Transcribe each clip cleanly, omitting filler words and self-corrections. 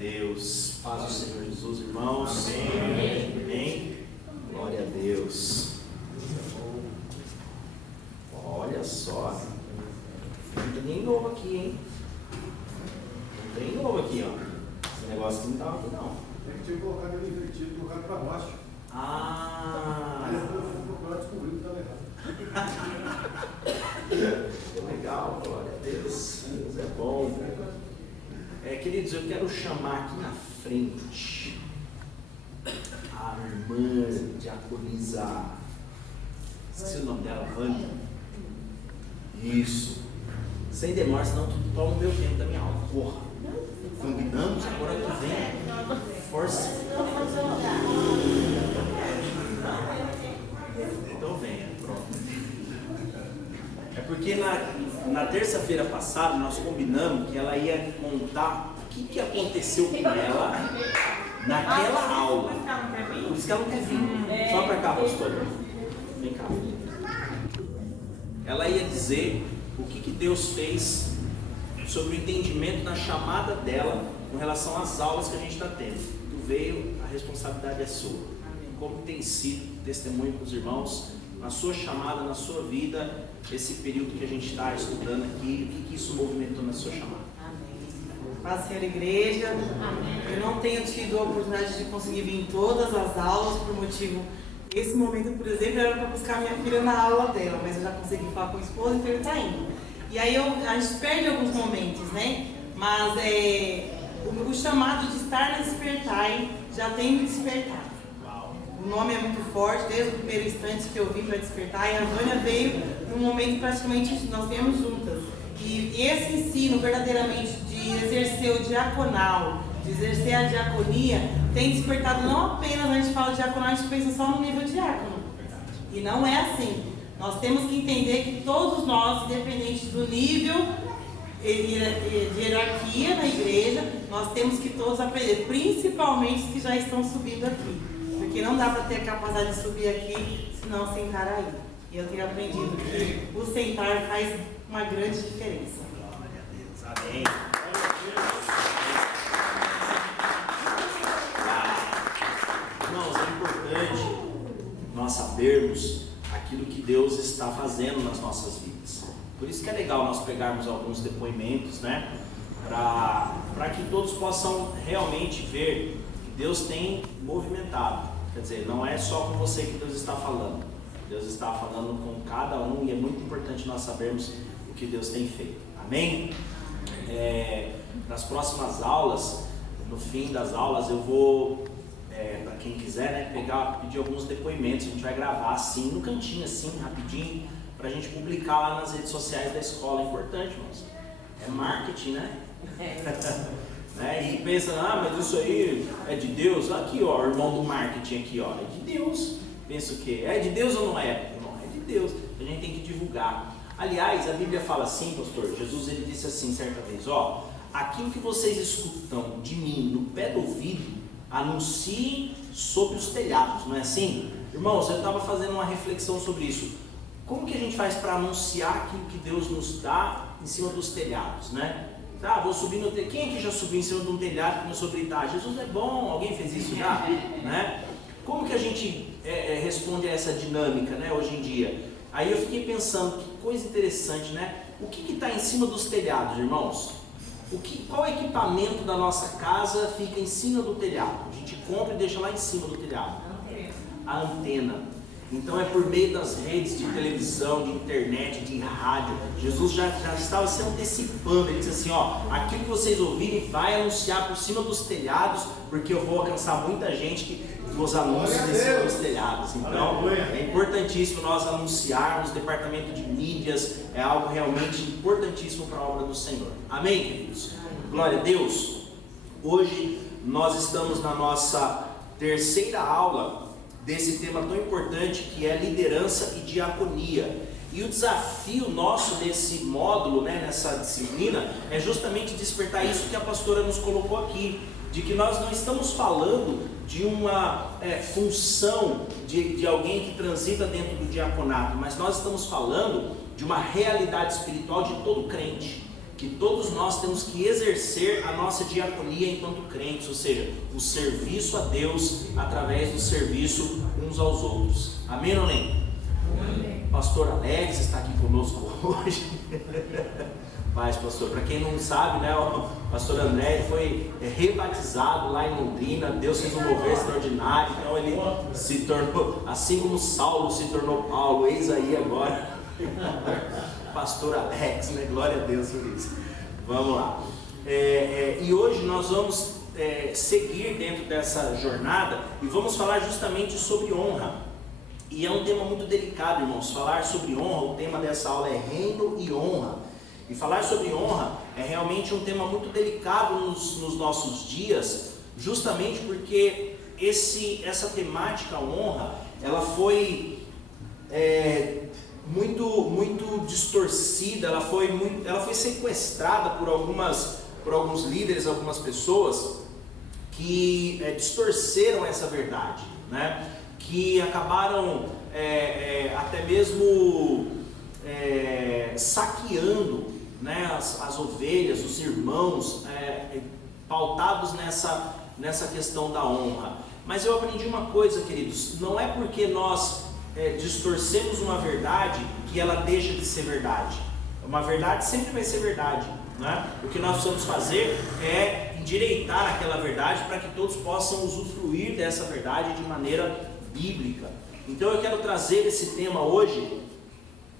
Deus. Paz do Senhor Jesus, irmãos. Amém. Amém. Glória a Deus. Olha só. Não tem ninguém novo aqui, hein? Não tem novo aqui, ó. Esse negócio não estava aqui, não. É que tinha que colocar ele invertido, colocar para baixo. Aí eu fui procurar descobrir que estava errado. Legal, glória a Deus. Deus é bom. Queridos, eu quero chamar aqui na frente a irmã diaconisa. Esqueci o nome dela, Vânia. Isso. Sem demora, senão tu toma o meu tempo da minha aula. Porra. Combinamos, agora tu vem. Força. Então venha, pronto. É porque na terça-feira passada nós combinamos que ela ia contar o que aconteceu com ela naquela aula. Por isso que ela não quer vir. Só para cá, pastor. Vem cá. Ela ia dizer o que Deus fez sobre o entendimento da chamada dela com relação às aulas que a gente está tendo. Tu veio, a responsabilidade é sua. Como tem sido testemunho para os irmãos na sua chamada, na sua vida, esse período que a gente está estudando aqui, o que isso movimentou na sua chamada? Amém. Paz, Senhor Igreja. Amém. Eu não tenho tido a oportunidade de conseguir vir em todas as aulas por motivo. Esse momento, por exemplo, era para buscar minha filha na aula dela, mas eu já consegui falar com a esposa, então ele está indo. E aí a gente perde alguns momentos, né? Mas o chamado de estar na Despertai já tem me despertado. O nome é muito forte, desde o primeiro instante que eu vim para Despertar, e a Vânia veio num momento praticamente nós viemos juntas. E esse ensino verdadeiramente de exercer o diaconal, de exercer a diaconia, tem despertado não apenas, a gente fala diaconal, a gente pensa só no nível diácono. E não é assim. Nós temos que entender que todos nós, independente do nível de hierarquia na igreja, nós temos que todos aprender, principalmente os que já estão subindo aqui. Porque não dá para ter a capacidade de subir aqui, senão sentar aí. E eu tenho aprendido que o sentar faz uma grande diferença. Glória a Deus. Amém. Irmãos, é importante nós sabermos aquilo que Deus está fazendo nas nossas vidas. Por isso que é legal nós pegarmos alguns depoimentos, né? Para que todos possam realmente ver que Deus tem movimentado. Quer dizer, não é só com você que Deus está falando. Deus está falando com cada um e é muito importante nós sabermos o que Deus tem feito. Amém? Nas próximas aulas, no fim das aulas, eu vou, para quem quiser, né, pedir alguns depoimentos. A gente vai gravar assim, no cantinho, assim, rapidinho, para a gente publicar lá nas redes sociais da escola. É importante, irmãos. É marketing, né? Né? E pensa, mas isso aí é de Deus? Aqui, ó, o irmão do marketing aqui, ó, é de Deus. Pensa o quê? É de Deus ou não é? Não, é de Deus. A gente tem que divulgar. Aliás, a Bíblia fala assim, pastor, Jesus ele disse assim certa vez, ó, aquilo que vocês escutam de mim no pé do ouvido, anunciem sobre os telhados, não é assim? Irmãos, eu estava fazendo uma reflexão sobre isso. Como que a gente faz para anunciar aquilo que Deus nos dá em cima dos telhados, né? Vou subir no telhado. Quem aqui já subiu em cima de um telhado e começou a gritar, Jesus é bom, alguém fez isso já? Né? Como que a gente responde a essa dinâmica, né, hoje em dia? Aí eu fiquei pensando, que coisa interessante, né? O que está em cima dos telhados, irmãos? Qual equipamento da nossa casa fica em cima do telhado? A gente compra e deixa lá em cima do telhado. A antena. Então é por meio das redes de televisão, de internet, de rádio. Jesus já estava se antecipando. Ele disse assim, ó, aquilo que vocês ouvirem vai anunciar por cima dos telhados, porque eu vou alcançar muita gente dos anúncios em cima dos telhados. Então é importantíssimo nós anunciarmos. O departamento de mídias é algo realmente importantíssimo para a obra do Senhor. Amém, queridos? Glória a Deus. Hoje nós estamos na nossa terceira aula desse tema tão importante que é liderança e diaconia. E o desafio nosso nesse módulo, né, nessa disciplina, é justamente despertar isso que a pastora nos colocou aqui, de que nós não estamos falando de uma função de alguém que transita dentro do diaconato, mas nós estamos falando de uma realidade espiritual de todo crente, que todos nós temos que exercer a nossa diaconia enquanto crentes, ou seja, o serviço a Deus através do serviço uns aos outros. Amém ou não? Amém. Pastor Alex está aqui conosco hoje. Paz, pastor. Para quem não sabe, né, o pastor André foi rebatizado lá em Londrina. Deus fez um mover extraordinário. Então ele se tornou, assim como Saulo se tornou Paulo, eis aí agora pastor Alex, né? Glória a Deus por isso. Vamos lá. E hoje nós vamos seguir dentro dessa jornada e vamos falar justamente sobre honra. E é um tema muito delicado, irmãos. Falar sobre honra, o tema dessa aula é reino e honra. E falar sobre honra é realmente um tema muito delicado nos nossos dias, justamente porque essa temática honra, ela foi muito distorcida, ela foi sequestrada por alguns líderes, algumas pessoas que distorceram essa verdade, né? Que acabaram até mesmo saqueando, né, as ovelhas, os irmãos, pautados nessa questão da honra. Mas eu aprendi uma coisa, queridos, não é porque nós distorcemos uma verdade que ela deixa de ser verdade. Uma verdade sempre vai ser verdade, né? O que nós precisamos fazer é endireitar aquela verdade para que todos possam usufruir dessa verdade de maneira bíblica. Então eu quero trazer esse tema hoje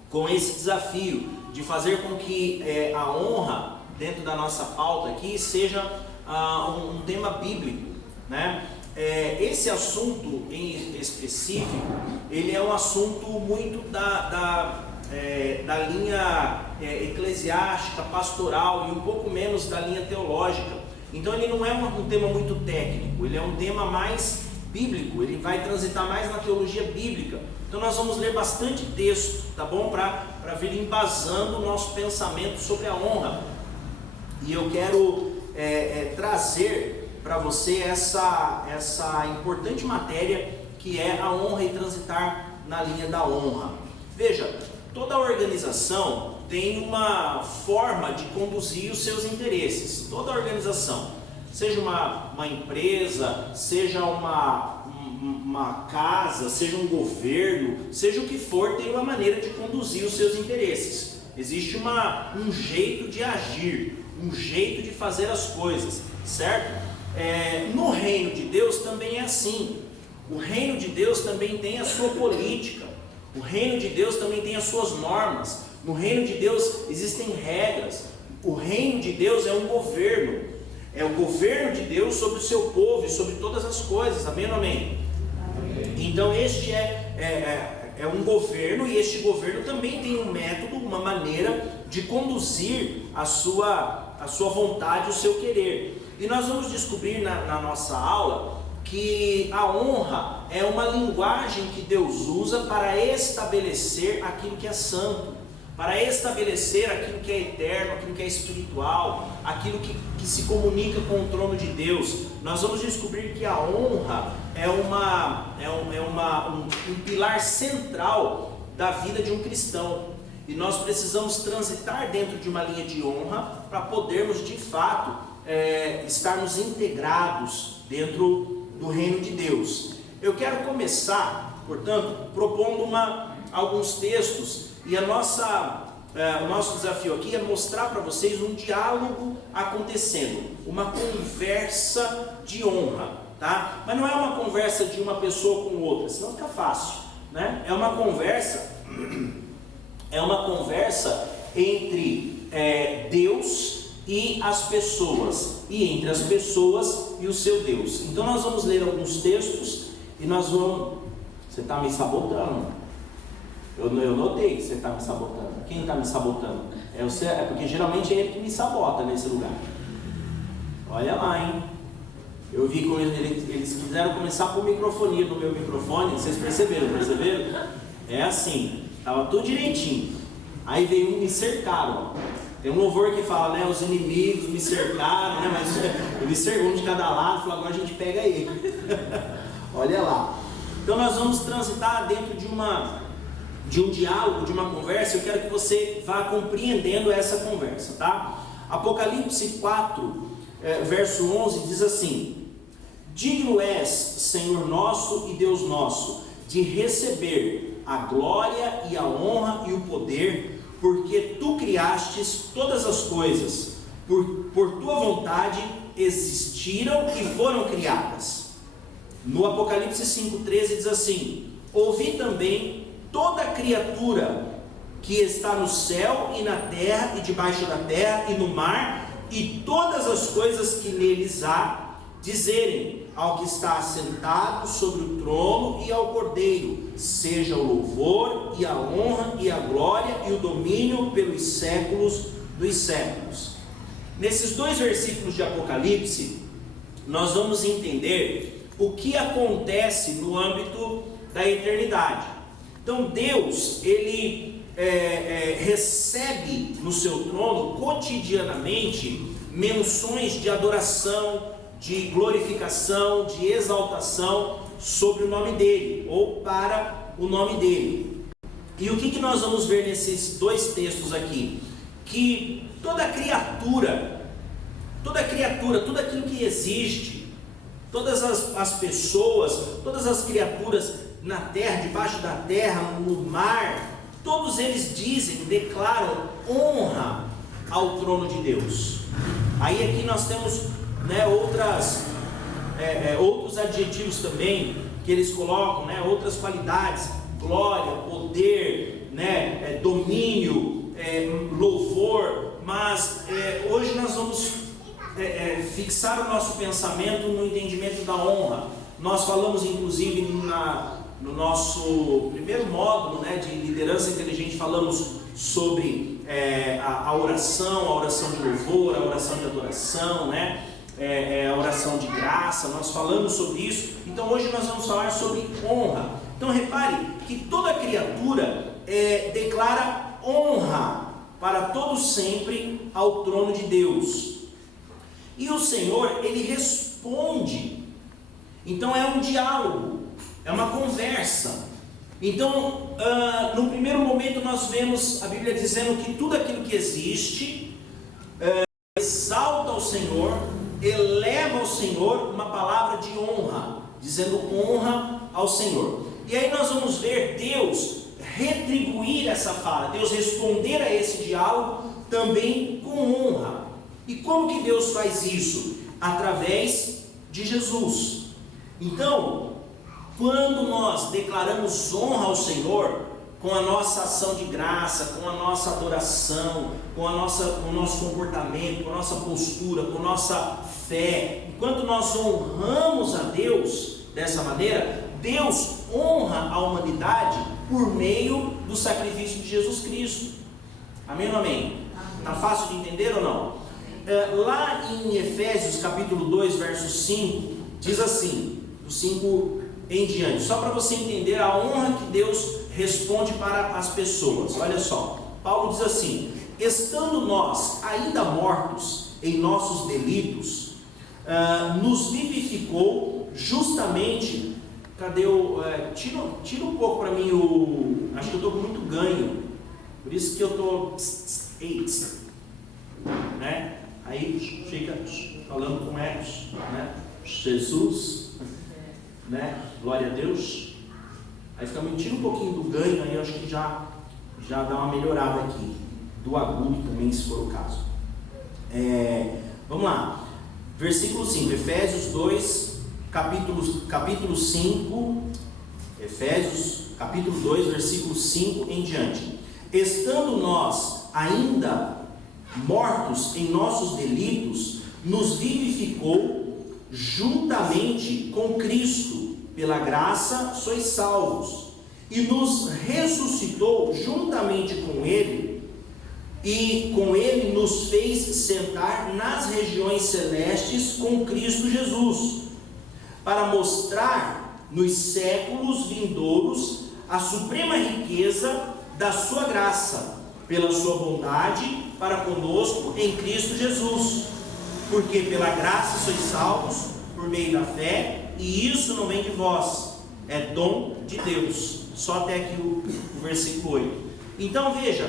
com esse desafio de fazer com que a honra dentro da nossa pauta aqui seja um tema bíblico, né? Esse assunto em específico, ele é um assunto muito da linha eclesiástica, pastoral e um pouco menos da linha teológica. Então ele não é um tema muito técnico, ele é um tema mais bíblico, ele vai transitar mais na teologia bíblica. Então nós vamos ler bastante texto, tá bom? Para vir embasando o nosso pensamento sobre a honra. E eu quero trazer para você essa importante matéria que é a honra e transitar na linha da honra. Veja, toda organização tem uma forma de conduzir os seus interesses. Toda organização, seja uma empresa, seja uma casa, seja um governo, seja o que for, tem uma maneira de conduzir os seus interesses. Existe um jeito de agir, um jeito de fazer as coisas, certo? No reino de Deus também é assim. O reino de Deus também tem a sua política. O reino de Deus também tem as suas normas. No reino de Deus existem regras. O reino de Deus é um governo. É o governo de Deus sobre o seu povo e sobre todas as coisas. Amém ou amém? Amém. Então este é um governo, e este governo também tem um método, uma maneira de conduzir a sua vontade, o seu querer. E nós vamos descobrir na nossa aula que a honra é uma linguagem que Deus usa para estabelecer aquilo que é santo, para estabelecer aquilo que é eterno, aquilo que é espiritual, aquilo que se comunica com o trono de Deus. Nós vamos descobrir que a honra é um pilar central da vida de um cristão. E nós precisamos transitar dentro de uma linha de honra para podermos de fato estarmos integrados dentro do reino de Deus. Eu quero começar, portanto, propondo alguns textos, e o nosso desafio aqui é mostrar para vocês um diálogo acontecendo, uma conversa de honra, tá? Mas não é uma conversa de uma pessoa com outra, senão fica fácil, né? É uma conversa entre Deus e as pessoas, e entre as pessoas e o seu Deus. Então nós vamos ler alguns textos e nós vamos... Você está me sabotando? Eu notei que você está me sabotando. Quem está me sabotando? É porque geralmente é ele que me sabota nesse lugar. Olha lá, hein? Eu vi como eles quiseram começar por microfonia no meu microfone. Vocês perceberam? É assim, estava tudo direitinho. Aí veio me cercaram. Tem um louvor que fala, né? Os inimigos me cercaram, né? Mas me cercou um de cada lado. Falou, agora a gente pega ele. Olha lá. Então nós vamos transitar dentro de um diálogo, de uma conversa. Eu quero que você vá compreendendo essa conversa, tá? Apocalipse 4, verso 11 diz assim: digno és, Senhor nosso e Deus nosso, de receber a glória e a honra e o poder, porque tu criastes todas as coisas, por tua vontade existiram e foram criadas. No Apocalipse 5,13 diz assim: ouvi também toda criatura que está no céu e na terra e debaixo da terra e no mar, e todas as coisas que neles há, dizerem ao que está assentado sobre o trono e ao Cordeiro, seja o louvor e a honra e a glória e o domínio pelos séculos dos séculos. Nesses 2 versículos de Apocalipse, nós vamos entender o que acontece no âmbito da eternidade. Então Deus, Ele recebe no seu trono cotidianamente menções de adoração, de glorificação, de exaltação sobre o nome dele, ou para o nome dele. E o que nós vamos ver nesses 2 textos aqui? Que toda criatura, tudo aquilo que existe, todas as pessoas, todas as criaturas na terra, debaixo da terra, no mar, todos eles declaram honra ao trono de Deus. Aí aqui nós temos, né, outros adjetivos também que eles colocam, né, outras qualidades: glória, poder, né, domínio, louvor. Mas hoje nós vamos fixar o nosso pensamento no entendimento da honra. Nós falamos inclusive no nosso primeiro módulo, né, de liderança inteligente, falamos sobre a oração de louvor, a oração de adoração, né, a oração de graça. Nós falamos sobre isso. Então hoje nós vamos falar sobre honra. Então repare que toda criatura declara honra para todo sempre ao trono de Deus. E o Senhor, Ele responde. Então é um diálogo, é uma conversa. Então, no primeiro momento nós vemos a Bíblia dizendo que tudo aquilo que existe exalta ao Senhor, eleva ao Senhor uma palavra de honra, dizendo honra ao Senhor. E aí nós vamos ver Deus retribuir essa fala, Deus responder a esse diálogo também com honra. E como que Deus faz isso? Através de Jesus. Então, quando nós declaramos honra ao Senhor, com a nossa ação de graça, com a nossa adoração, com o nosso comportamento, com a nossa postura, com a nossa fé, enquanto nós honramos a Deus dessa maneira, Deus honra a humanidade por meio do sacrifício de Jesus Cristo. Amém ou não amém? Está fácil de entender ou não? Lá em Efésios capítulo 2, verso 5, diz assim, do 5 em diante, só para você entender a honra que Deus responde para as pessoas. Olha só, Paulo diz assim: estando nós ainda mortos em nossos delitos, nos vivificou justamente. Cadê o... tira um pouco para mim acho que eu estou com muito ganho, por isso que eu estou... né? Aí fica falando com ecos, né? Jesus, né? Glória a Deus. Aí fica tira um pouquinho do ganho, aí eu acho que já dá uma melhorada aqui, do agudo também, se for o caso. Vamos lá, versículo 5, Efésios 2, capítulo 5, Efésios capítulo 2, versículo 5 em diante. Estando nós ainda mortos em nossos delitos, nos vivificou juntamente com Cristo, pela graça sois salvos, e nos ressuscitou juntamente com Ele, e com Ele nos fez sentar nas regiões celestes com Cristo Jesus, para mostrar nos séculos vindouros a suprema riqueza da sua graça, pela sua bondade para conosco em Cristo Jesus. Porque pela graça sois salvos por meio da fé, e isso não vem de vós, é dom de Deus. Só até aqui o versículo 8. Então veja,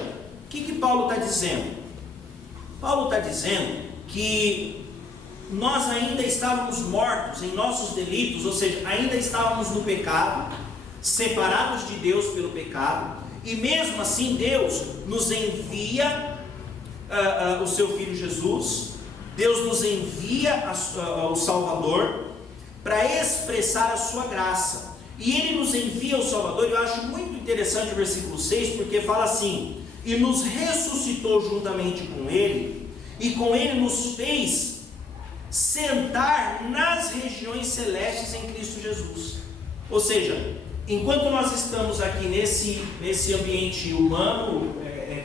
o que Paulo está dizendo? Paulo está dizendo que nós ainda estávamos mortos em nossos delitos, ou seja, ainda estávamos no pecado, separados de Deus pelo pecado, e mesmo assim Deus nos envia o seu Filho Jesus, Deus nos envia o Salvador para expressar a sua graça, e Ele nos envia o Salvador. Eu acho muito interessante o versículo 6, porque fala assim: e nos ressuscitou juntamente com Ele, e com Ele nos fez sentar nas regiões celestes em Cristo Jesus. Ou seja, enquanto nós estamos aqui nesse ambiente humano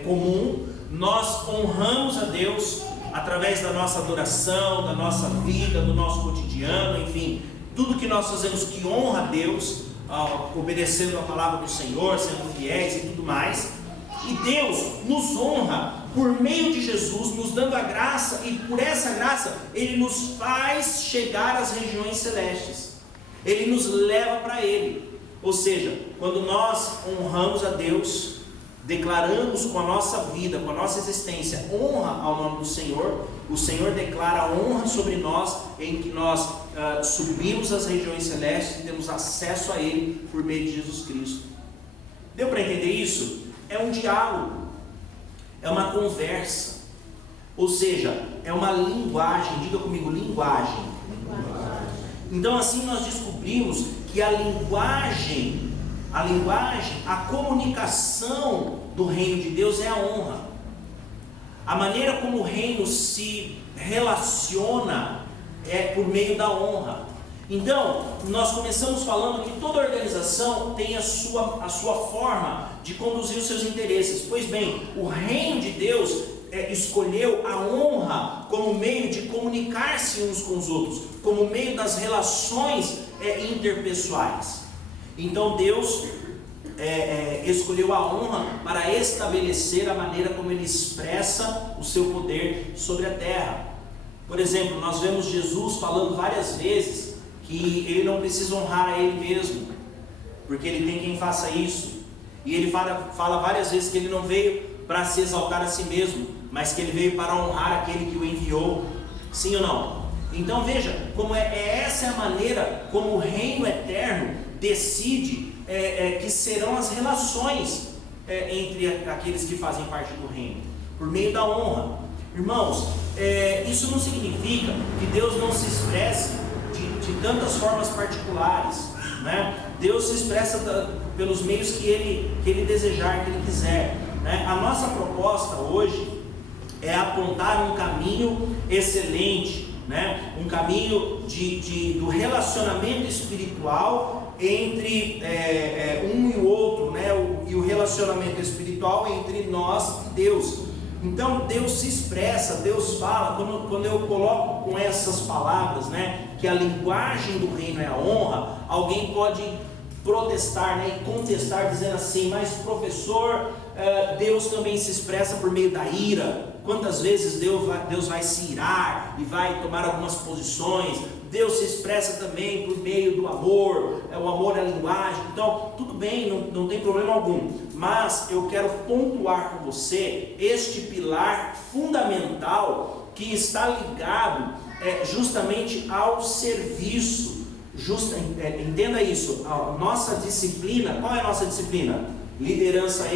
comum, nós honramos a Deus através da nossa adoração, da nossa vida, do nosso cotidiano, enfim, tudo que nós fazemos que honra a Deus, obedecendo a palavra do Senhor, sendo fiéis e tudo mais. E Deus nos honra por meio de Jesus, nos dando a graça, e por essa graça Ele nos faz chegar às regiões celestes, Ele nos leva para Ele. Ou seja, quando nós honramos a Deus, declaramos com a nossa vida, com a nossa existência, honra ao nome do Senhor, o Senhor declara honra sobre nós, em que nós subimos às regiões celestes e temos acesso a Ele por meio de Jesus Cristo. Deu para entender isso? É um diálogo, é uma conversa, ou seja, é uma linguagem. Diga comigo, linguagem. Então assim nós descobrimos que a linguagem, a comunicação do reino de Deus é a honra. A maneira como o reino se relaciona é por meio da honra. Então, nós começamos falando que toda organização tem a sua forma de conduzir os seus interesses. Pois bem, o reino de Deus escolheu a honra como meio de comunicar-se uns com os outros, como meio das relações interpessoais. Então Deus escolheu a honra para estabelecer a maneira como Ele expressa o seu poder sobre a terra. Por exemplo, nós vemos Jesus falando várias vezes que Ele não precisa honrar a Ele mesmo, porque Ele tem quem faça isso. E Ele fala várias vezes que Ele não veio para se exaltar a si mesmo, mas que Ele veio para honrar aquele que o enviou. Sim ou não? Então veja, como essa é a maneira como o reino eterno decide que serão as relações entre aqueles que fazem parte do reino, por meio da honra. Irmãos, isso não significa que Deus não se expresse de tantas formas particulares, né? Deus se expressa pelos meios que Ele desejar, que Ele quiser, né? A nossa proposta hoje é apontar um caminho excelente, né? Um caminho do relacionamento espiritual entre um e o outro, né? E o relacionamento espiritual entre nós e Deus. Então Deus se expressa, Deus fala. Quando eu coloco com essas palavras, né, que a linguagem do reino é a honra, alguém pode protestar, né, e contestar, dizendo assim: mas professor, Deus também se expressa por meio da ira. Quantas vezes Deus vai se irar e vai tomar algumas posições? Deus se expressa também por meio do amor, o amor é a linguagem. Então, tudo bem, não tem problema algum, mas eu quero pontuar com você este pilar fundamental que está ligado justamente ao serviço. Entenda isso, a nossa disciplina. Qual é a nossa disciplina? Liderança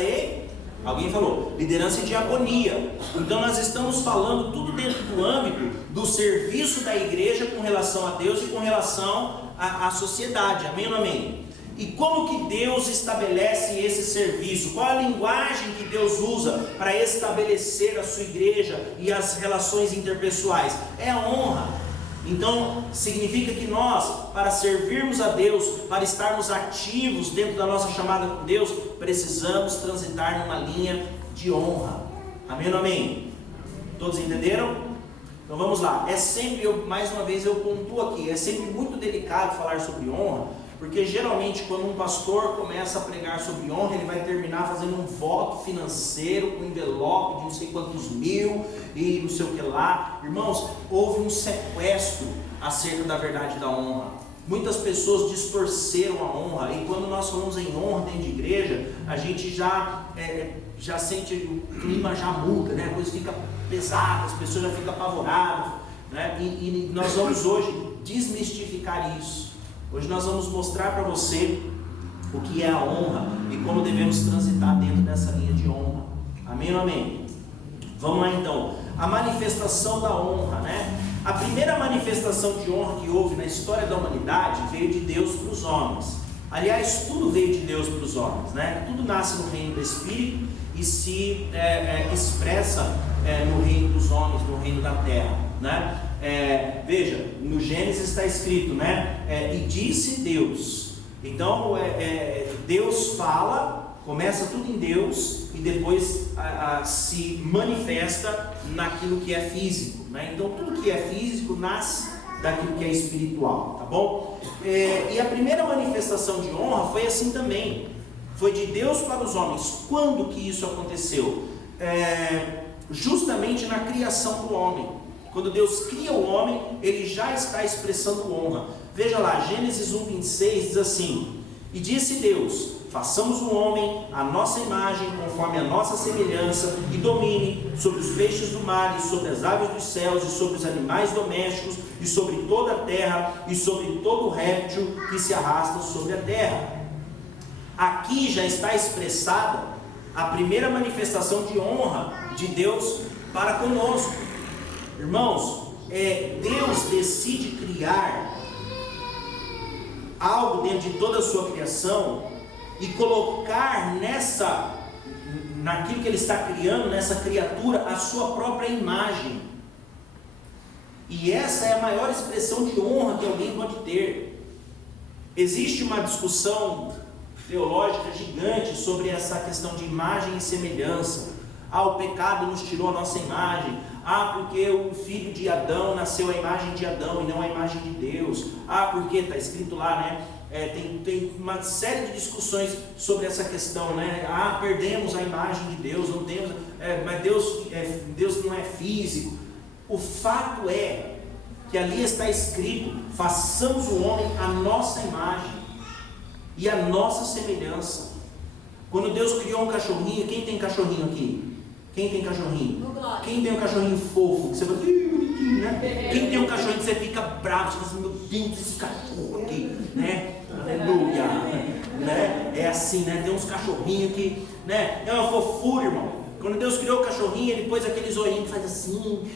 e alguém falou, liderança e diaconia. Então nós estamos falando tudo dentro do âmbito do serviço da igreja com relação a Deus e com relação à sociedade. Amém ou não amém? E como que Deus estabelece esse serviço? Qual a linguagem que Deus usa para estabelecer a sua igreja e as relações interpessoais? É a honra. Então significa que nós, para servirmos a Deus, para estarmos ativos dentro da nossa chamada com Deus, precisamos transitar numa linha de honra. Amém ou não amém? Todos entenderam? Então vamos lá. Mais uma vez eu pontuo aqui, é sempre muito delicado falar sobre honra, porque geralmente quando um pastor começa a pregar sobre honra, ele vai terminar fazendo um voto financeiro com envelope de não sei quantos mil e não sei o que lá. Irmãos, houve um sequestro acerca da verdade da honra. Muitas pessoas distorceram a honra, e quando nós falamos em honra dentro de igreja, a gente já já sente, o clima já muda, né? A coisa fica pesada, as pessoas já ficam apavoradas, né? E nós vamos hoje desmistificar isso. Hoje nós vamos mostrar para você o que é a honra e como devemos transitar dentro dessa linha de honra. Amém ou amém? Vamos lá então. A manifestação da honra, né? A primeira manifestação de honra que houve na história da humanidade veio de Deus para os homens. Aliás, tudo veio de Deus para os homens, né? Tudo nasce no reino do Espírito e se expressa no reino dos homens, no reino da terra, né? Veja, no Gênesis está escrito, né? E disse Deus. Então, Deus fala, começa tudo em Deus e depois se manifesta naquilo que é físico, né? Então, tudo que é físico nasce daquilo que é espiritual, tá bom? E a primeira manifestação de honra foi assim também, foi de Deus para os homens. Quando que isso aconteceu? Justamente na criação do homem. Quando Deus cria o homem, Ele já está expressando honra. Veja lá, Gênesis 1:26 diz assim: e disse Deus, façamos o homem à nossa imagem, conforme a nossa semelhança, e domine sobre os peixes do mar, e sobre as aves dos céus, e sobre os animais domésticos, e sobre toda a terra, e sobre todo réptil que se arrasta sobre a terra. Aqui já está expressada a primeira manifestação de honra de Deus para conosco. Irmãos, Deus decide criar algo dentro de toda a sua criação e colocar naquilo que Ele está criando, nessa criatura, a sua própria imagem. E essa é a maior expressão de honra que alguém pode ter. Existe uma discussão teológica gigante sobre essa questão de imagem e semelhança. O pecado nos tirou a nossa imagem. Porque o filho de Adão nasceu a imagem de Adão e não a imagem de Deus. Porque está escrito lá, né? Tem uma série de discussões sobre essa questão, né? Perdemos a imagem de Deus, não temos, mas Deus não é físico. O fato é que ali está escrito: façamos o homem à nossa imagem e à nossa semelhança. Quando Deus criou um cachorrinho, quem tem cachorrinho aqui? Quem tem cachorrinho? Quem tem um cachorrinho fofo? Que você fala, bonitinho, né? Quem tem um cachorrinho que você fica bravo, você fala assim, meu Deus, esse cachorro aqui, né? Aleluia, né? É assim, né? Tem uns cachorrinhos que, né? É uma fofura, irmão. Quando Deus criou o cachorrinho, Ele pôs aqueles olhinhos que faz assim,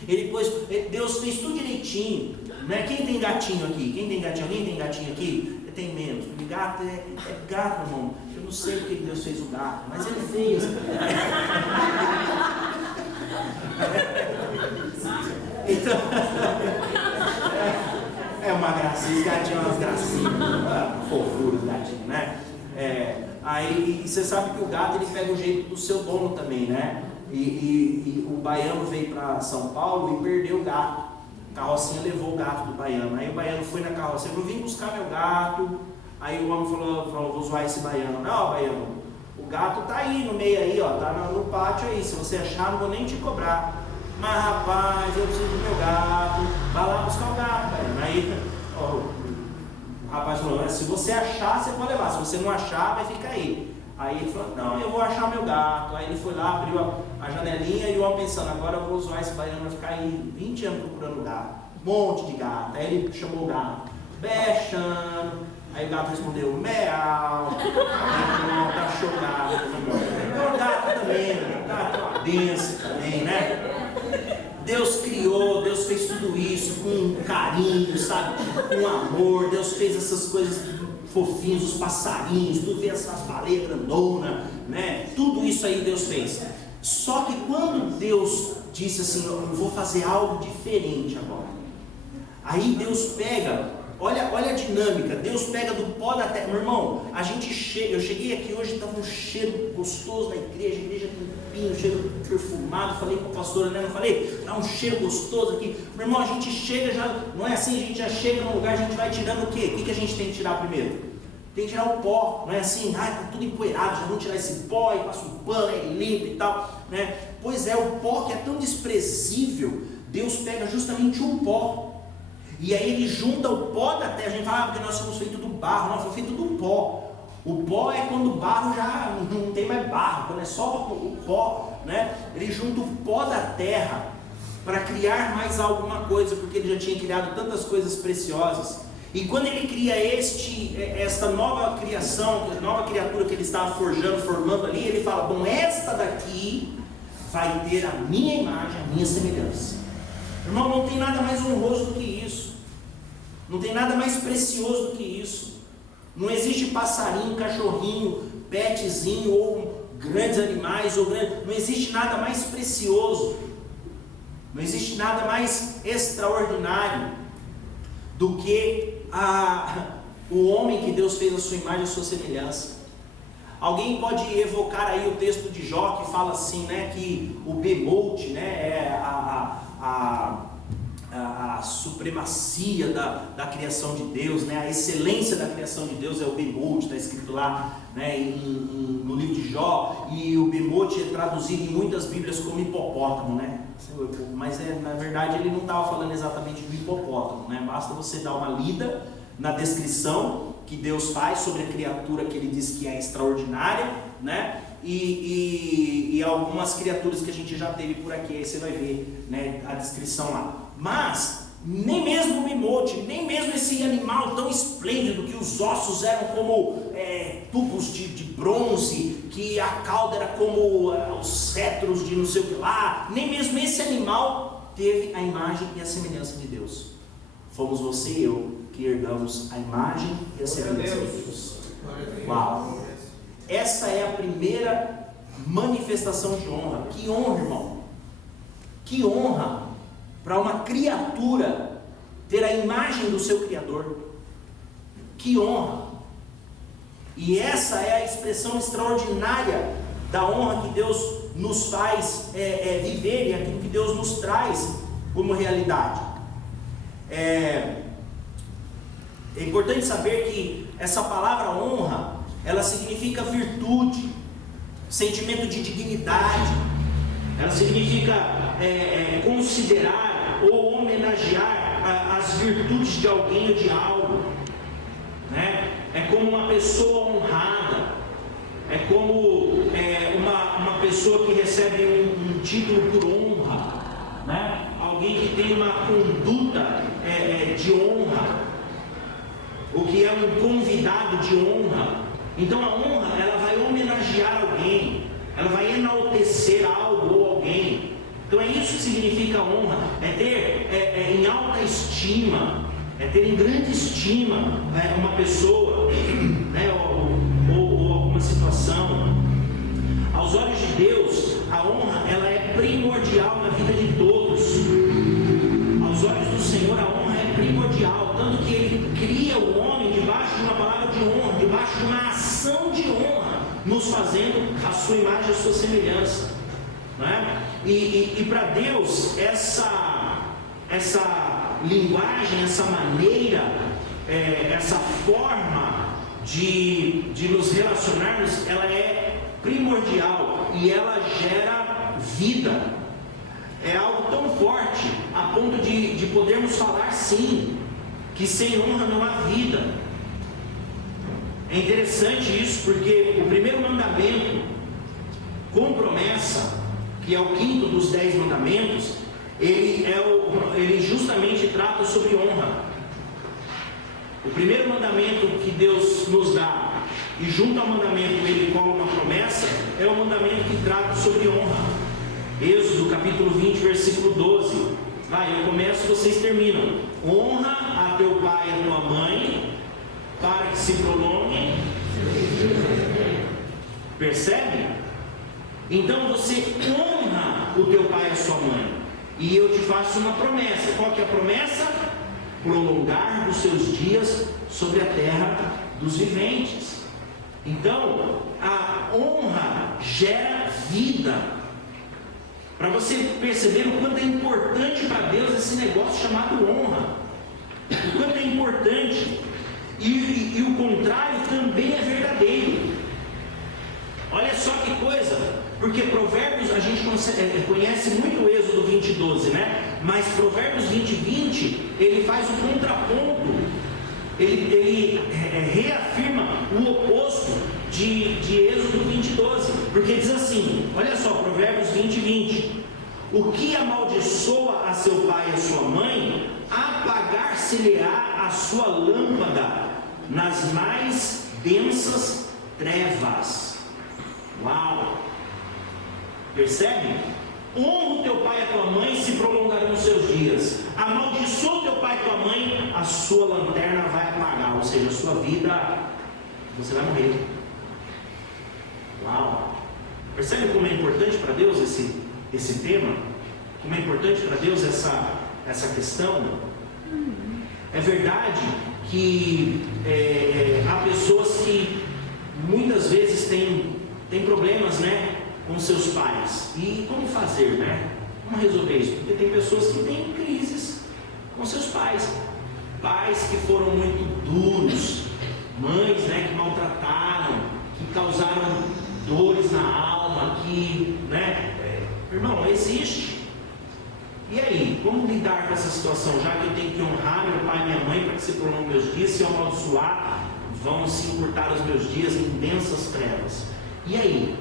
Deus fez tudo direitinho, né? Quem tem gatinho aqui? Quem tem gatinho? Alguém tem gatinho aqui? Tem menos, porque gato é gato, irmão. Eu não sei porque Deus fez o gato, mas Ele fez. Então, é uma gracinha, os gatinhos são umas gracinhas, fofura os gatinhos, né? Aí você sabe que o gato ele pega o jeito do seu dono também, né? E o baiano veio para São Paulo e perdeu o gato. A carrocinha levou o gato do baiano. Aí o baiano foi na carroça e falou: vim buscar meu gato. Aí o homem falou: vou zoar esse baiano. Não, baiano, o gato tá aí no meio aí, ó, tá no pátio aí. Se você achar, não vou nem te cobrar. Mas rapaz, eu preciso do meu gato. Vai lá buscar o gato, baiano. Aí o rapaz falou: se você achar, você pode levar. Se você não achar, vai ficar aí. Aí ele falou: não, eu vou achar meu gato. Aí ele foi lá, abriu a janelinha e o homem pensando: agora eu vou zoar esse baiano, vai ficar aí 20 anos procurando gato. Um monte de gato. Aí ele chamou o gato, bechando. Aí o gato respondeu: meau. Aí tá chocado. O gato também, o gato é uma benção também, né? Deus criou, Deus fez tudo isso com carinho, sabe? Com amor. Deus fez essas coisas fofinhos, os passarinhos, tudo, fez essas baleias grandonas, né? Tudo isso aí Deus fez. Só que quando Deus disse assim: eu vou fazer algo diferente agora. Aí Deus pega, olha a dinâmica, Deus pega do pó da terra. Meu irmão, eu cheguei aqui hoje, estava um cheiro gostoso na igreja, limpinho, cheiro perfumado. Falei com a pastora, né? Não falei? Tá um cheiro gostoso aqui. Meu irmão, a gente chega já, não é assim, a gente já chega num lugar, a gente vai tirando o quê? O que a gente tem que tirar primeiro? Tem que tirar o pó, não é assim? Tá tudo empoeirado, já vamos tirar esse pó e passa um pano, limpa e tal, né? Pois é, o pó que é tão desprezível, Deus pega justamente o pó. E aí Ele junta o pó da terra. A gente fala: porque nós somos feitos do barro. Não, foi feito do pó. O pó é quando o barro já não tem mais barro, quando é só o pó, né? Ele junta o pó da terra para criar mais alguma coisa, porque ele já tinha criado tantas coisas preciosas. E quando ele cria esta nova criação, nova criatura que ele estava forjando, formando ali, ele fala: bom, esta daqui vai ter a minha imagem, a minha semelhança. Irmão, não tem nada mais honroso do que isso. Não tem nada mais precioso do que isso. Não existe passarinho, cachorrinho, petzinho, ou grandes animais, não existe nada mais precioso. Não existe nada mais extraordinário do que o homem que Deus fez a sua imagem e a sua semelhança. Alguém pode evocar aí o texto de Jó, que fala assim, né, que o bemote, né, é a supremacia da criação de Deus, né, a excelência da criação de Deus é o bemote, está escrito lá, né, no livro de Jó, e o bemote é traduzido em muitas bíblias como hipopótamo, né, mas na verdade ele não estava falando exatamente do hipopótamo, né, basta você dar uma lida na descrição que Deus faz sobre a criatura que ele diz que é extraordinária, né, e algumas criaturas que a gente já teve por aqui, aí você vai ver, né, a descrição lá. Mas nem mesmo o bemote, nem mesmo esse animal tão esplêndido, que os ossos eram como tubos de bronze, que a cauda era como os cetros de não sei o que lá, nem mesmo esse animal teve a imagem e a semelhança de Deus. Fomos você e eu que herdamos a imagem e a semelhança de Deus. Uau! Essa é a primeira manifestação de honra. Que honra, irmão! Que honra para uma criatura ter a imagem do seu Criador. Que honra! E essa é a expressão extraordinária da honra que Deus nos faz viver, e aquilo que Deus nos traz como realidade. É importante saber que essa palavra honra, ela significa virtude, sentimento de dignidade, ela significa considerar ou homenagear as virtudes de alguém ou de algo, né? É como uma pessoa honrada, é como uma pessoa que recebe um título por honra, né? Alguém que tem uma conduta de honra, o que é um convidado de honra. Então a honra, ela vai homenagear alguém, ela vai enaltecer algo ou alguém. Então é isso que significa honra, é ter em alta estima, é ter em grande estima uma pessoa, né, ou alguma situação. Aos olhos de Deus, a honra, ela é primordial na vida de todos. Aos olhos do Senhor, a honra é primordial, tanto que Ele cria o homem debaixo de uma palavra de honra, debaixo de uma ação de honra, nos fazendo a sua imagem, a sua semelhança, não é? E para Deus, essa linguagem, essa maneira, essa forma de nos relacionarmos, ela é primordial e ela gera vida. É algo tão forte a ponto de podermos falar sim, que sem honra não há vida. É interessante isso, porque o primeiro mandamento com promessa, que é o quinto dos 10 mandamentos, ele justamente trata sobre honra. O primeiro mandamento que Deus nos dá, e junto ao mandamento ele cola uma promessa, é o mandamento que trata sobre honra. Êxodo capítulo 20, versículo 12. Vai, eu começo, vocês terminam. Honra a teu pai e a tua mãe, para que se prolongue. Percebe? Então você honra o teu pai e a sua mãe. E eu te faço uma promessa. Qual que é a promessa? Prolongar os seus dias sobre a terra dos viventes. Então, a honra gera vida. Para você perceber o quanto é importante para Deus esse negócio chamado honra. O quanto é importante. E o contrário também é verdadeiro. Olha só que coisa. Porque Provérbios, a gente conhece muito o Êxodo 20, 12, né? Mas Provérbios 20, 20, ele faz o contraponto. ele reafirma o oposto de Êxodo 20:12, porque diz assim, olha só, Provérbios 20:20: o que amaldiçoa a seu pai e a sua mãe, apagar-se-lhe-á a sua lâmpada nas mais densas trevas. Uau! Percebe? Honra o teu pai e a tua mãe, se prolongarão os seus dias. Amaldiçoa o teu pai e a tua mãe, a sua lanterna vai apagar, ou seja, a sua vida, você vai morrer. Uau! Percebe como é importante para Deus esse tema? Como é importante para Deus essa questão? É verdade que há pessoas que muitas vezes têm problemas, né, com seus pais. E como fazer, né? Como resolver isso? Porque tem pessoas que têm crises com seus pais. Pais que foram muito duros, mães, né, que maltrataram, que causaram dores na alma, que, né? Irmão, existe. E aí, como lidar com essa situação? Já que eu tenho que honrar meu pai e minha mãe para que se prolonguem meus dias, se eu amaldiçoar, vão se encurtar os meus dias em densas trevas. E aí?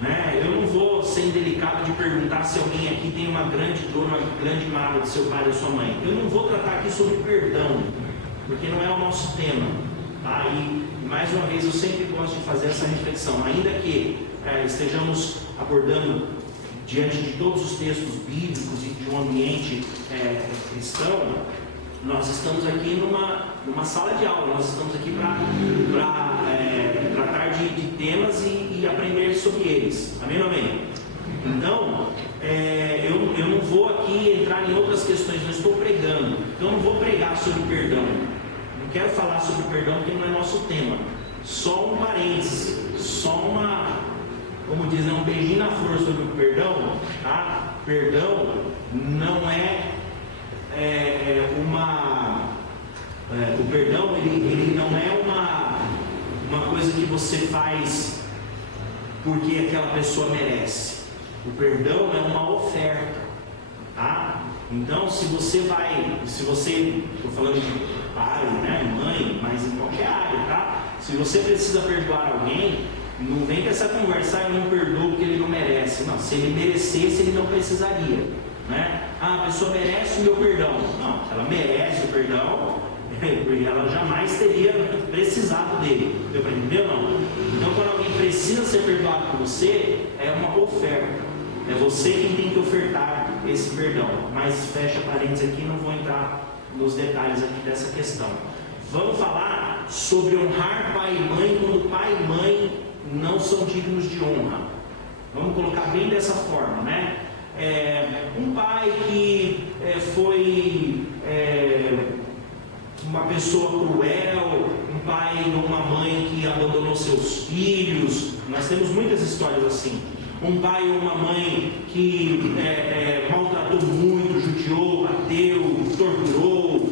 Né? Eu não vou ser indelicado de perguntar se alguém aqui tem uma grande dor, uma grande mágoa do seu pai ou da sua mãe. Eu não vou tratar aqui sobre perdão, porque não é o nosso tema. Tá? E mais uma vez eu sempre gosto de fazer essa reflexão, ainda que estejamos abordando diante de todos os textos bíblicos e de um ambiente cristão, nós estamos aqui numa sala de aula, nós estamos aqui para tratar de temas e aprender sobre eles. Amém ou amém? Então, eu não vou aqui entrar em outras questões, eu estou pregando, então eu não vou pregar sobre perdão. Não quero falar sobre perdão porque não é nosso tema. Só um parênteses, como dizem, um beijinho na flor sobre o perdão, tá? Perdão não o perdão ele não é uma coisa que você faz porque aquela pessoa merece. O perdão é uma oferta, tá? Então, se você, estou falando de pai, né, mãe, mas em qualquer área, tá? Se você precisa perdoar alguém, não vem com essa conversa, eu não perdoo porque ele não merece. Não, se ele merecesse, ele não precisaria, né? A pessoa merece o meu perdão. Não, ela merece o perdão, porque ela jamais teria precisado dele. Deu para entender? Não. Então, quando alguém precisa ser perdoado por você, é uma oferta. É você quem tem que ofertar esse perdão. Mas fecha parênteses aqui, não vou entrar nos detalhes aqui dessa questão. Vamos falar sobre honrar pai e mãe quando pai e mãe não são dignos de honra. Vamos colocar bem dessa forma, né? Um pai que foi uma pessoa cruel, um pai ou uma mãe que abandonou seus filhos. Nós temos muitas histórias assim. Um pai ou uma mãe que maltratou muito, judiou, bateu, torturou.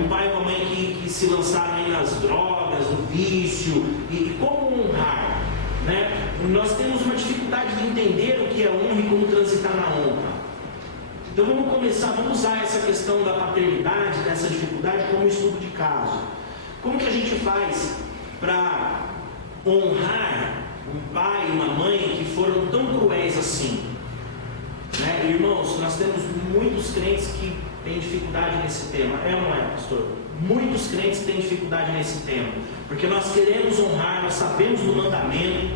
Um pai ou uma mãe que se lançaram aí nas drogas, no vício. E como honrar? Né? Nós temos uma dificuldade de entender o que é honra e como transitar na honra. Então vamos usar essa questão da paternidade, dessa dificuldade, como um estudo de caso. Como que a gente faz para honrar um pai e uma mãe que foram tão cruéis assim? Né? Irmãos, nós temos muitos crentes que têm dificuldade nesse tema. É ou não é, pastor? Muitos crentes têm dificuldade nesse tema, porque nós queremos honrar, nós sabemos do mandamento,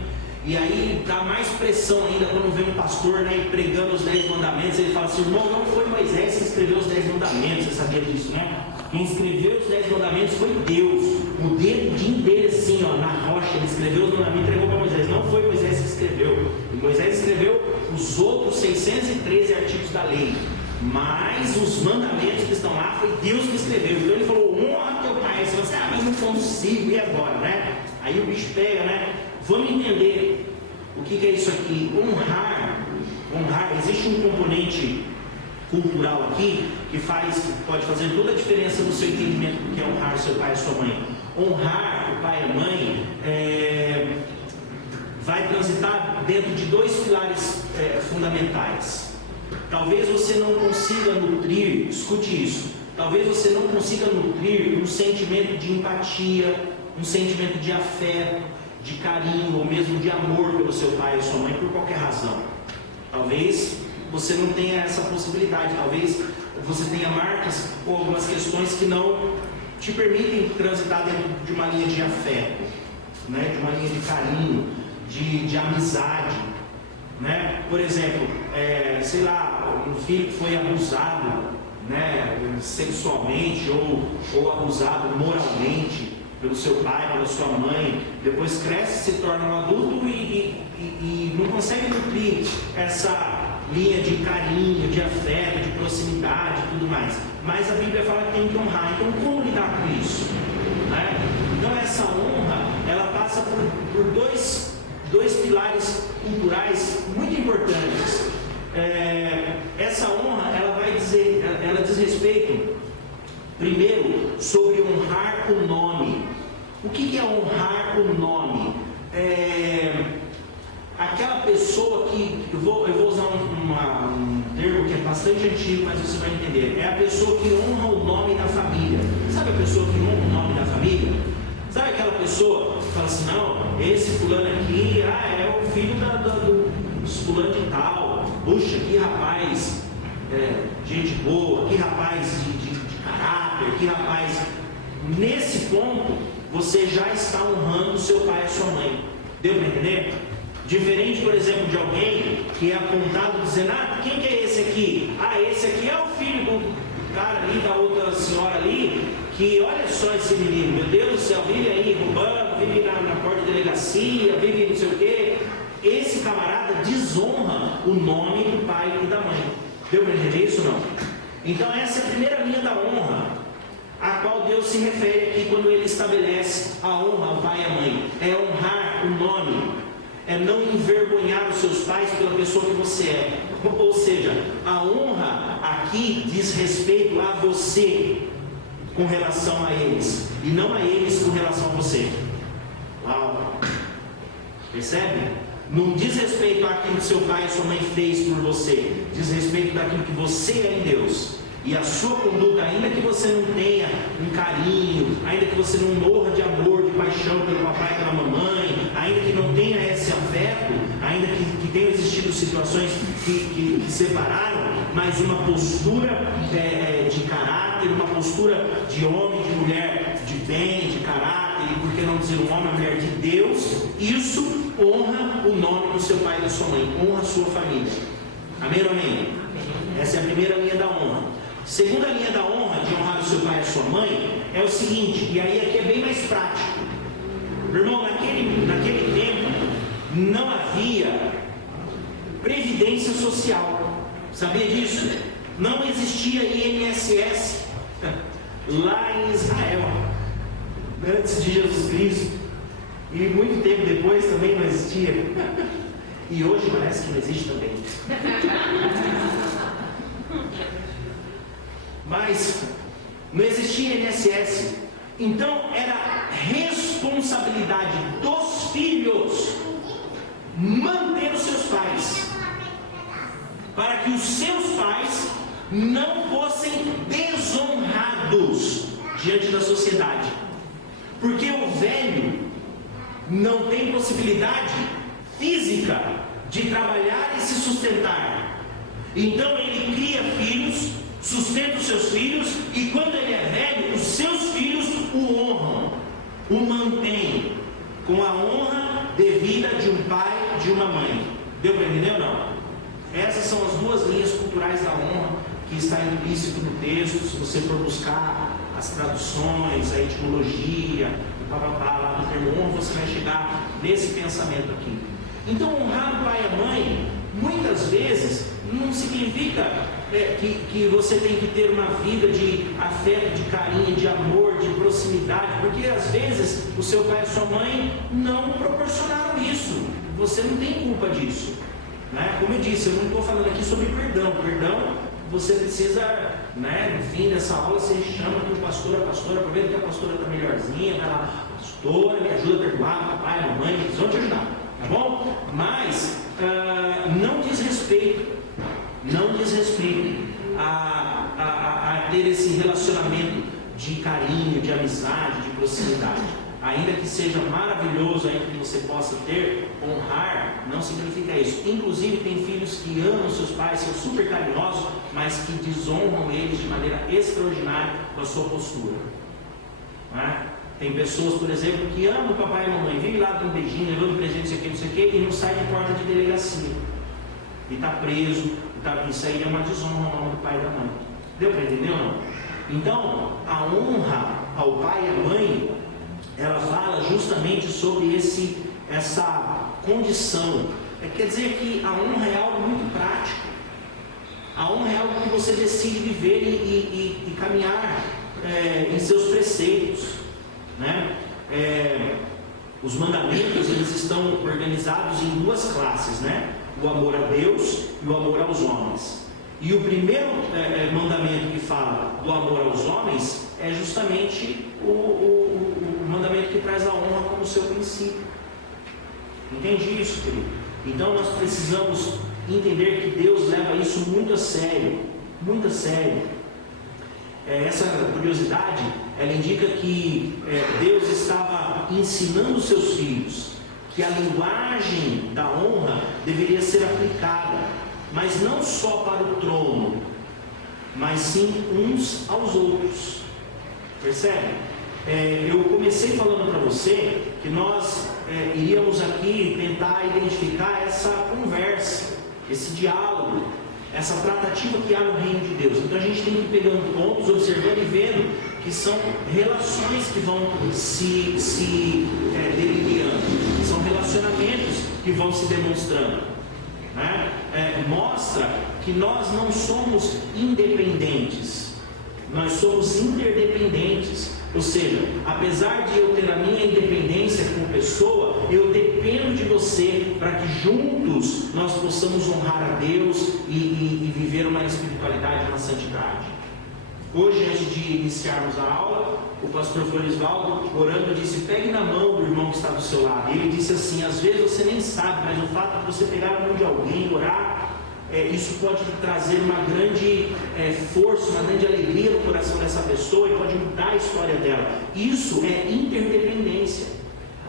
e aí dá mais pressão ainda quando vem um pastor, né, pregando os 10 mandamentos. Ele fala assim: irmão, não foi Moisés que escreveu os 10 mandamentos, você sabia disso, né? Quem escreveu os 10 mandamentos foi Deus. O dedinho dele assim, ó, na rocha, ele escreveu os mandamentos e entregou para Moisés. Não foi Moisés que escreveu. E Moisés escreveu os outros 613 artigos da lei, mas os mandamentos que estão lá foi Deus que escreveu. Então ele falou: honra teu pai. Aí você fala assim: mas não consigo, e agora, né? Aí o bicho pega, né? Vamos entender o que é isso aqui. Honrar, existe um componente cultural aqui que pode fazer toda a diferença no seu entendimento do que é honrar seu pai e sua mãe. Honrar o pai e a mãe vai transitar dentro de dois pilares fundamentais. Talvez você não consiga nutrir, escute isso, talvez você não consiga nutrir um sentimento de empatia, um sentimento de afeto, de carinho, ou mesmo de amor pelo seu pai ou sua mãe, por qualquer razão. Talvez você não tenha essa possibilidade, talvez você tenha marcas ou algumas questões que não te permitem transitar dentro de uma linha de afeto, né? De uma linha de carinho, de amizade, né? Por exemplo, sei lá, um filho que foi abusado, né, sexualmente ou abusado moralmente pelo seu pai, pela sua mãe, depois cresce, se torna um adulto e não consegue nutrir essa linha de carinho, de afeto, de proximidade e tudo mais. Mas a Bíblia fala que tem que honrar. Então como lidar com isso? Né? Então essa honra, ela passa por dois pilares culturais muito importantes. Essa honra, ela diz respeito, primeiro, sobre honrar o nome. O que é honrar o nome? Aquela pessoa que, eu vou usar um termo que é bastante antigo, mas você vai entender. É a pessoa que honra o nome da família. Sabe a pessoa que honra o nome da família? Sabe aquela pessoa que fala assim, não, esse fulano aqui, é o filho do fulano de tal. Puxa, que rapaz, gente boa, que rapaz de caráter, que rapaz. Nesse ponto, você já está honrando o seu pai e a sua mãe. Deu para entender? Diferente, por exemplo, de alguém que é apontado dizendo, quem que é esse aqui? Esse aqui é o filho do cara ali, da outra senhora ali, que olha só esse menino, meu Deus do céu, vive aí roubando, vive na porta da delegacia, vive não sei o quê. Esse camarada desonra o nome do pai e da mãe. Deu para entender isso ou não? Então essa é a primeira linha da honra, a qual Deus se refere aqui quando Ele estabelece a honra ao pai e à mãe. É honrar o nome, é não envergonhar os seus pais pela pessoa que você é. Ou seja, a honra aqui diz respeito a você com relação a eles, e não a eles com relação a você. Uau! Percebe? Não diz respeito àquilo que seu pai e sua mãe fez por você, diz respeito daquilo que você é em Deus. E a sua conduta, ainda que você não tenha um carinho, ainda que você não morra de amor, de paixão pelo papai e pela mamãe, ainda que não tenha esse afeto, ainda que tenham existido situações que separaram, mas uma postura de caráter, uma postura de homem, de mulher, de bem, de caráter, e por que não dizer um homem, uma mulher de Deus, isso honra o nome do seu pai e da sua mãe, honra a sua família. Amém ou amém? Essa é a primeira linha da honra. Segunda linha da honra, de honrar o seu pai e a sua mãe, é o seguinte, e aí aqui é bem mais prático. Meu irmão, naquele tempo não havia previdência social. Sabia disso? Não existia INSS lá em Israel, antes de Jesus Cristo, e muito tempo depois também não existia. E hoje parece que não existe também. Mas não existia INSS. Então era responsabilidade dos filhos manter os seus pais, para que os seus pais não fossem desonrados diante da sociedade. Porque o velho não tem possibilidade física de trabalhar e se sustentar. Então ele cria filhos, sustenta os seus filhos, e quando ele é velho, os seus filhos o honram, o mantêm com a honra devida de um pai e de uma mãe. Deu para entender ou não? Essas são as duas linhas culturais da honra que está implícito no texto. Se você for buscar as traduções, a etimologia, lá do termo honra, você vai chegar nesse pensamento aqui. Então honrar o pai e a mãe, muitas vezes, não significa que você tem que ter uma vida de afeto, de carinho, de amor, de proximidade, porque às vezes o seu pai e a sua mãe não proporcionaram isso. Você não tem culpa disso, né? Como eu disse, eu não estou falando aqui sobre perdão. Perdão, você precisa, né, no fim dessa aula, você chama aqui o pastor, a pastora, aproveita que a pastora está melhorzinha, vai lá, pastora, me ajuda a perdoar, papai, mamãe, eles vão te ajudar, tá bom? Mas não diz respeito a ter ter esse relacionamento de carinho, de amizade, de proximidade. Ainda que seja maravilhoso, ainda que você possa ter, honrar não significa isso. Inclusive tem filhos que amam seus pais, são super carinhosos, mas que desonram eles de maneira extraordinária com a sua postura. Não é? Tem pessoas, por exemplo, que amam o papai e a mamãe, vem lá dando um beijinho, levando presente, não sei o que, e não sai de porta de delegacia. E está preso, isso aí é uma desonra ao nome do pai e da mãe. Deu para entender ou não? Então, a honra ao pai e à mãe, ela fala justamente sobre essa condição. Quer dizer que a honra é algo muito prático. A honra é algo que você decide viver e caminhar em seus preceitos, né? Os mandamentos, eles estão organizados em duas classes, né? O amor a Deus e o amor aos homens. E o primeiro mandamento que fala do amor aos homens é justamente o mandamento que traz a honra como seu princípio. Entende isso, querido? Então nós precisamos entender que Deus leva isso muito a sério, muito a sério. Essa curiosidade, ela indica que Deus estava ensinando os seus filhos que a linguagem da honra deveria ser aplicada, mas não só para o trono, mas sim uns aos outros. Percebe? Eu comecei falando para você que nós iríamos aqui tentar identificar essa conversa, esse diálogo, essa tratativa que há no reino de Deus. Então a gente tem que ir pegando pontos, observando e vendo que são relações que vão se delineando, são relacionamentos que vão se demonstrando, né? Mostra que nós não somos independentes, nós somos interdependentes. Ou seja, apesar de eu ter a minha independência como pessoa, eu dependo de você para que juntos nós possamos honrar a Deus e viver uma espiritualidade, uma santidade. Hoje, antes de iniciarmos a aula, o pastor Florisvaldo, orando, disse: pegue na mão do irmão que está do seu lado. E ele disse assim: às vezes você nem sabe, mas o fato de você pegar a mão de alguém e orar, isso pode trazer uma grande força, uma grande alegria no coração dessa pessoa e pode mudar a história dela. Isso é interdependência.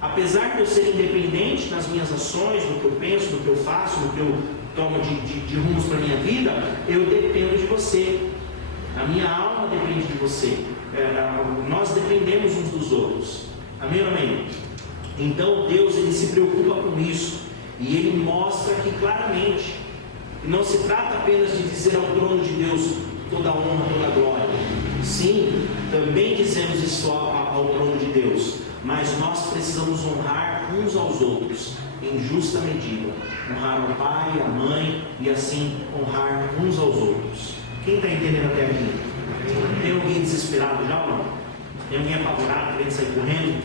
Apesar de eu ser independente nas minhas ações, no que eu penso, no que eu faço, no que eu tomo de rumos para a minha vida, eu dependo de você. A minha alma depende de você. Nós dependemos uns dos outros. Amém ou amém? Então Deus, ele se preocupa com isso. E ele mostra aqui claramente. Não se trata apenas de dizer ao trono de Deus toda a honra, toda a glória. Sim, também dizemos isso ao trono de Deus. Mas nós precisamos honrar uns aos outros em justa medida. Honrar o pai, a mãe e assim honrar uns aos outros. Quem está entendendo até aqui? Tem alguém desesperado já ou não? Tem alguém apavorado, querendo sair correndo?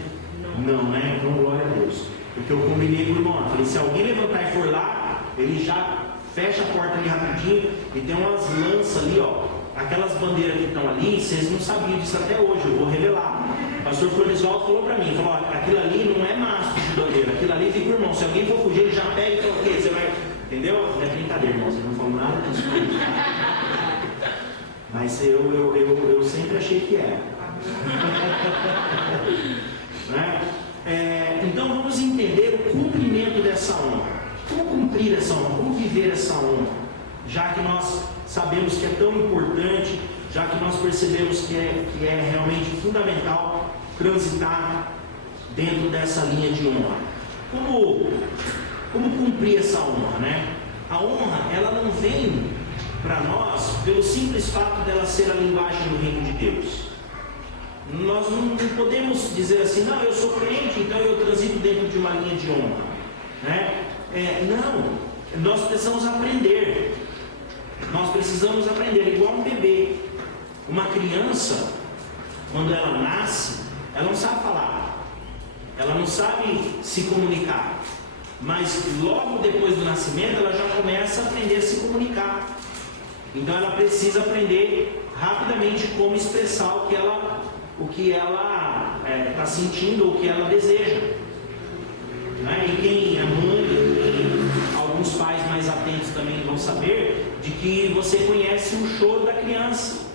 Não, né? Então glória a Deus. Porque eu combinei com o irmão. Falei, se alguém levantar e for lá, ele já fecha a porta ali rapidinho e tem umas lanças ali, ó. Aquelas bandeiras que estão ali, vocês não sabiam disso até hoje, eu vou revelar. O pastor Florisvaldo falou para mim, falou: aquilo ali não é mastro de bandeira, aquilo ali fica o irmão. Se alguém for fugir, ele já pega e fala: o quê? Você vai. Entendeu? Não é brincadeira, irmão, você não falou nada disso. Mas eu sempre achei que era. Né? Então vamos entender o cumprimento dessa honra. Como cumprir essa honra? Como viver essa honra? Já que nós sabemos que é tão importante, já que nós percebemos que é realmente fundamental transitar dentro dessa linha de honra. Como cumprir essa honra, né? A honra, ela não vem para nós pelo simples fato dela ser a linguagem do reino de Deus. Nós não podemos dizer assim: não, eu sou crente, então eu transito dentro de uma linha de honra, né? Não, nós precisamos aprender. Nós precisamos aprender, igual um bebê. Uma criança, quando ela nasce, ela não sabe falar, ela não sabe se comunicar, mas logo depois do nascimento ela já começa a aprender a se comunicar. Então ela precisa aprender rapidamente como expressar o que ela está sentindo, o que ela deseja. Né? E quem é mãe, e alguns pais mais atentos também vão saber de que você conhece o choro da criança.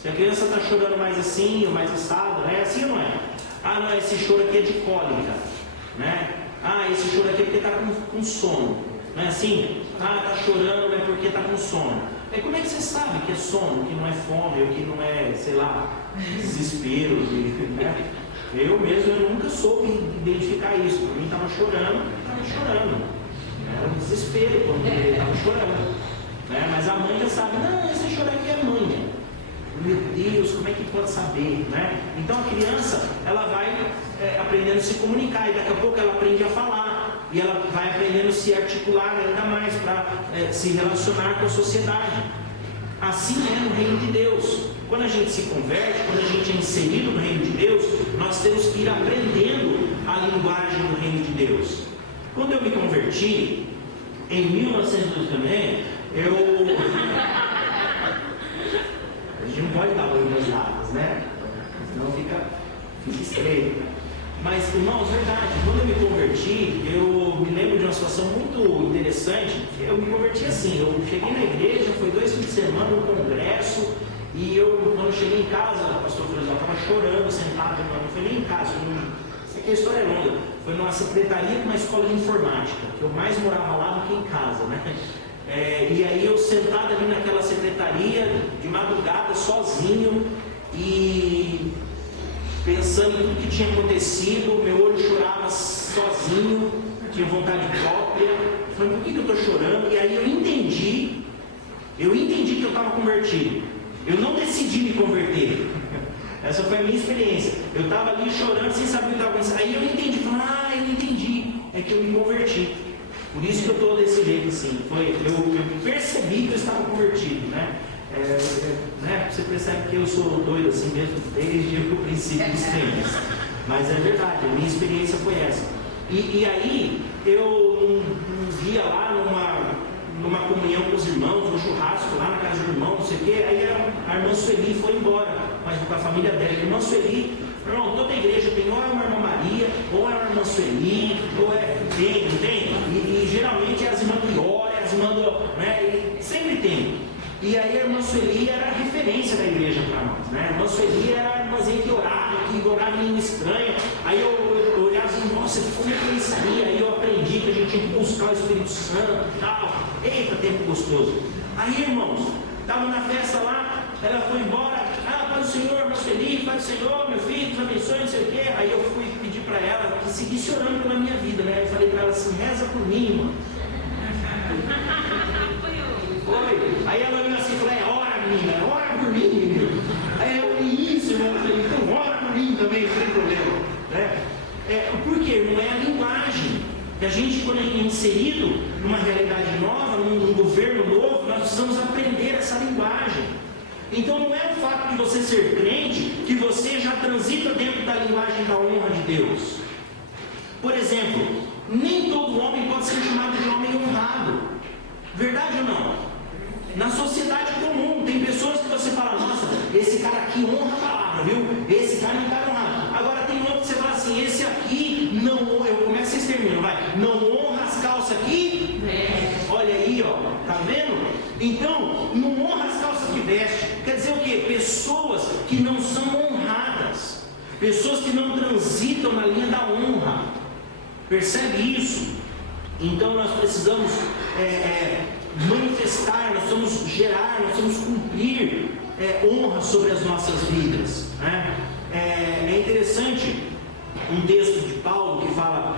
Se a criança está chorando mais assim ou mais assado, é assim ou não é? Ah, não, esse choro aqui é de cólica, né? Ah, esse choro aqui é porque está com sono, não é assim? Ah, está chorando é porque está com sono. Como é que você sabe que é sono, que não é fome, ou que não é, sei lá, desespero, né? Eu nunca soube identificar isso. Para mim estava chorando. Era um desespero quando ele estava chorando, né? Mas a mãe já sabe, não, esse choro aqui é manha. Meu Deus, como é que pode saber, né? Então a criança, ela vai aprendendo a se comunicar, e daqui a pouco ela aprende a falar, e ela vai aprendendo a se articular ainda mais para se relacionar com a sociedade. Assim é no reino de Deus. Quando a gente se converte, quando a gente é inserido no reino de Deus, nós temos que ir aprendendo a linguagem do reino de Deus. Quando eu me converti, em 1900 também, a gente não pode dar oi nas datas, né? Senão fica estreito. Mas, irmãos, verdade, quando eu me converti, eu me lembro de uma situação muito interessante. Eu me converti assim, eu cheguei na igreja, foi 2 fins de semana, um congresso, e quando eu cheguei em casa, a pastora Francisco estava chorando, sentado, não foi nem em casa, isso aqui a história é longa, foi numa secretaria de uma escola de informática, que eu mais morava lá do que em casa, né? E aí eu sentado ali naquela secretaria, de madrugada, sozinho, e pensando em tudo que tinha acontecido, meu olho chorava sozinho, tinha vontade própria. Falei, por que eu estou chorando? E aí eu entendi que eu estava convertido. Eu não decidi me converter. Essa foi a minha experiência. Eu estava ali chorando sem saber o que estava acontecendo. Aí eu entendi, eu entendi, é que eu me converti. Por isso que eu estou desse jeito assim. Eu percebi que eu estava convertido, né? Você percebe que eu sou doido assim mesmo desde o princípio dos tempos. Mas é verdade, a minha experiência foi essa. E aí eu um dia lá numa comunhão com os irmãos, um churrasco lá na casa do irmão, não sei o quê, aí a irmã Sueli foi embora, mas com a família dela. A irmã Sueli, irmão, toda igreja tem ou é uma irmã Maria, ou é uma irmã Sueli, ou tem. E geralmente é as irmãs Priora, as irmãs né? E sempre tem. E aí a irmã Sueli era a referência da igreja para nós, né? A irmã Sueli era a irmãzinha que orava em língua estranha. Aí eu olhava assim, nossa, como é que é isso aí? Aí eu aprendi que a gente tinha que buscar o Espírito Santo e tal. Eita, tempo gostoso. Aí, irmãos, estava na festa lá, ela foi embora. Pai do Senhor, irmã Sueli, Pai do Senhor, meu filho, Deus abençoe, não sei o quê. Aí eu fui pedir para ela que seguisse orando pela minha vida, né? Eu falei para ela assim, reza por mim, irmã. Foi. Aí ela olhou assim e falou, ora menina, ora por mim, menino. Aí eu falei, isso, irmão. Eu falei, então ora por mim também, não tem problema. Né? Por quê, irmão? É a linguagem. E a gente, quando é inserido numa realidade nova, num governo novo, nós precisamos aprender essa linguagem. Então não é o fato de você ser crente que você já transita dentro da linguagem da honra de Deus. Por exemplo, nem todo homem pode ser chamado de homem honrado. Verdade ou não? Na sociedade comum, tem pessoas que você fala, nossa, esse cara aqui honra a palavra, viu? Esse cara não está honrado. Agora tem outro que você fala assim, esse aqui não honra, como é que vocês terminam? Vai, não honra as calças aqui? Olha aí, ó, tá vendo? Então, não honra as calças que veste. Quer dizer o quê? Pessoas que não são honradas. Pessoas que não transitam na linha da honra. Percebe isso? Então nós precisamos manifestar, nós precisamos gerar, nós precisamos cumprir honra sobre as nossas vidas, né? É interessante um texto de Paulo que fala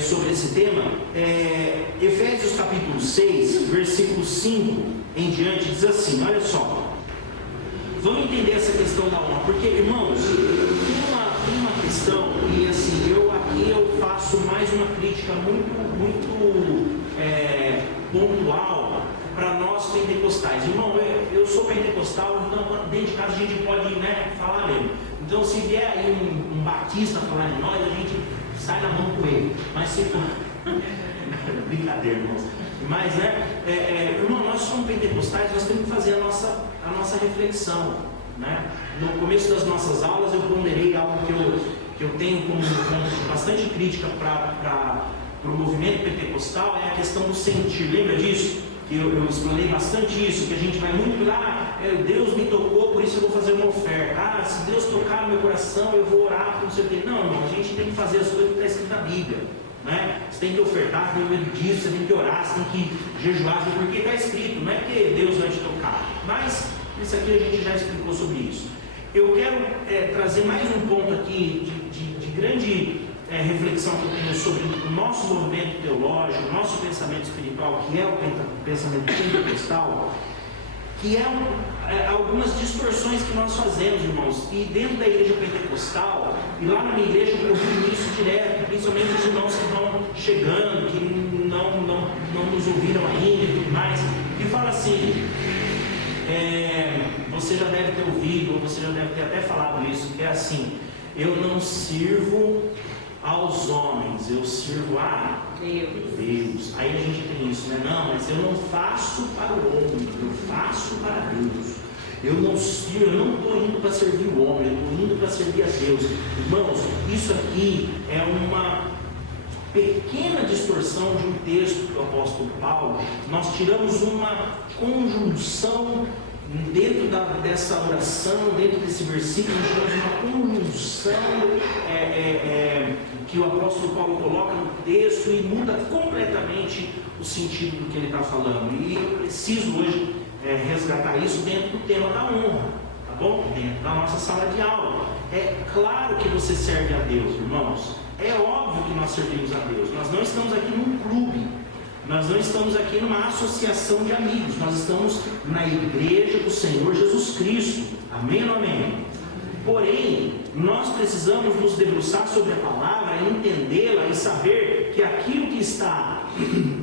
sobre esse tema, Efésios capítulo 6, versículo 5 em diante, diz assim, olha só, vamos entender essa questão da honra, porque irmãos, tem uma questão, e assim, aqui eu faço mais uma crítica muito pontual para nós pentecostais. Irmão, eu sou pentecostal, então dentro de casa a gente pode falar mesmo. Então se vier aí um batista falar de nós, a gente sai na mão com ele. Mas se for... Brincadeira, irmãos. Mas, irmão, nós somos pentecostais, nós temos que fazer a nossa reflexão, né? No começo das nossas aulas eu ponderei algo que eu tenho como bastante crítica para o movimento pentecostal, é a questão do sentir. Lembra disso? que eu explanei bastante isso, que a gente vai muito lá, Deus me tocou, por isso eu vou fazer uma oferta. Se Deus tocar no meu coração, eu vou orar por não sei o quê. Não, irmão, a gente tem que fazer as coisas que está escrito na Bíblia. Né? Você tem que ofertar, tem medo disso, você tem que orar, você tem que jejuar, porque está escrito, não é que Deus vai te tocar. Mas isso aqui a gente já explicou sobre isso. Eu quero trazer mais um ponto aqui de grande reflexão que eu tenho sobre o nosso movimento teológico, o nosso pensamento espiritual, que é o pensamento pentecostal, que algumas distorções que nós fazemos, irmãos. E dentro da igreja pentecostal, e lá na minha igreja eu vi isso direto, principalmente os irmãos que vão chegando, que não nos ouviram ainda e tudo mais, e fala assim, você já deve ter ouvido, ou você já deve ter até falado isso, que é assim: eu não sirvo aos homens, eu sirvo a Deus. Aí a gente tem isso, né? Não, mas eu não faço para o homem, eu faço para Deus. Eu não estou indo para servir o homem, eu estou indo para servir a Deus. Irmãos, isso aqui é uma pequena distorção de um texto do apóstolo Paulo. Nós tiramos uma conjunção dentro dessa oração, dentro desse versículo, nós tiramos uma conjunção que o apóstolo Paulo coloca no texto e muda completamente o sentido do que ele está falando. E eu preciso hoje resgatar isso dentro do tema da honra, tá bom? Dentro da nossa sala de aula. É claro que você serve a Deus, irmãos. É óbvio que nós servimos a Deus. Nós não estamos aqui num clube, nós não estamos aqui numa associação de amigos, nós estamos na igreja do Senhor Jesus Cristo. Amém ou amém? Porém, nós precisamos nos debruçar sobre a palavra, entendê-la e saber que aquilo que está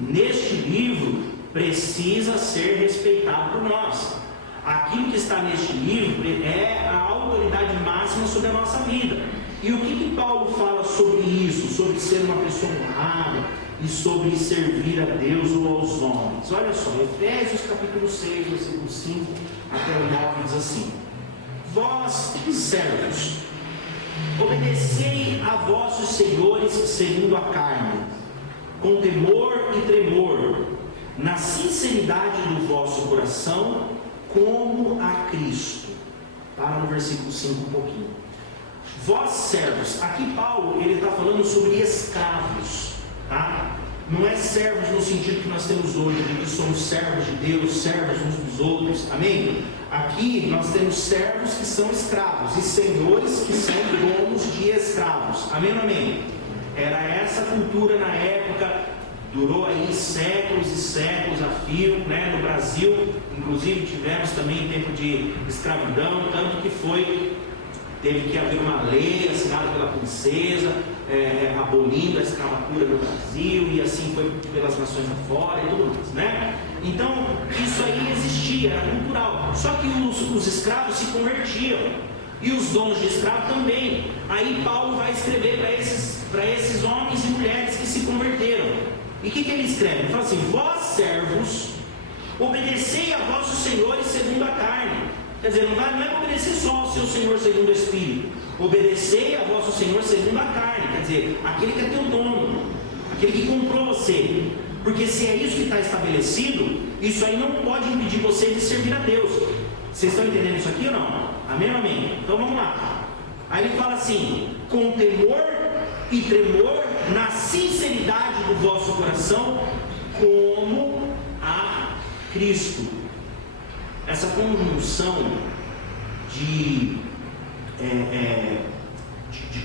neste livro precisa ser respeitado por nós. Aquilo que está neste livro é a autoridade máxima sobre a nossa vida. E o que Paulo fala sobre isso? Sobre ser uma pessoa honrada e sobre servir a Deus ou aos homens. Olha só, Efésios capítulo 6, versículo 5 até o 9 diz assim: vós, servos, obedecei a vossos senhores segundo a carne, com temor e tremor, na sinceridade do vosso coração, como a Cristo. Para no versículo 5 um pouquinho. Vós, servos, aqui Paulo ele está falando sobre escravos, tá? Não é servos no sentido que nós temos hoje, de que somos servos de Deus, servos uns dos outros, amém? Aqui nós temos servos que são escravos e senhores que são donos de escravos, amém ou amém? Era essa cultura na época, durou aí séculos e séculos a fio, né? No Brasil, inclusive tivemos também tempo de escravidão, tanto que teve que haver uma lei assinada pela princesa, abolindo a escravatura no Brasil, e assim foi pelas nações afora e tudo mais, né? Então, isso aí existia, era cultural. Só que os escravos se convertiam, e os donos de escravos também. Aí Paulo vai escrever para esses homens e mulheres que se converteram. E o que ele escreve? Ele fala assim: vós, servos, obedecei a vossos senhores segundo a carne. Quer dizer, não é obedecer só ao seu Senhor segundo o Espírito. Obedecei a vosso Senhor segundo a carne. Quer dizer, aquele que é teu dono, aquele que comprou você. Porque se é isso que está estabelecido, isso aí não pode impedir você de servir a Deus. Vocês estão entendendo isso aqui ou não? Amém ou amém? Então vamos lá. Aí ele fala assim: com temor e tremor, na sinceridade do vosso coração, como a Cristo. Essa conjunção de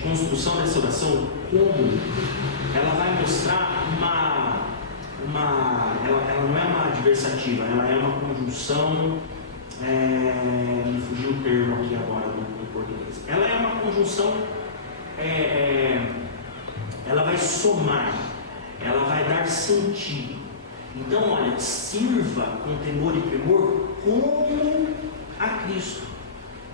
construção dessa oração, como ela vai mostrar ela não é uma adversativa, ela é uma conjunção, me fugiu o termo aqui agora do português. Ela é uma conjunção, ela vai somar, ela vai dar sentido. Então, olha, sirva com temor e tremor como a Cristo,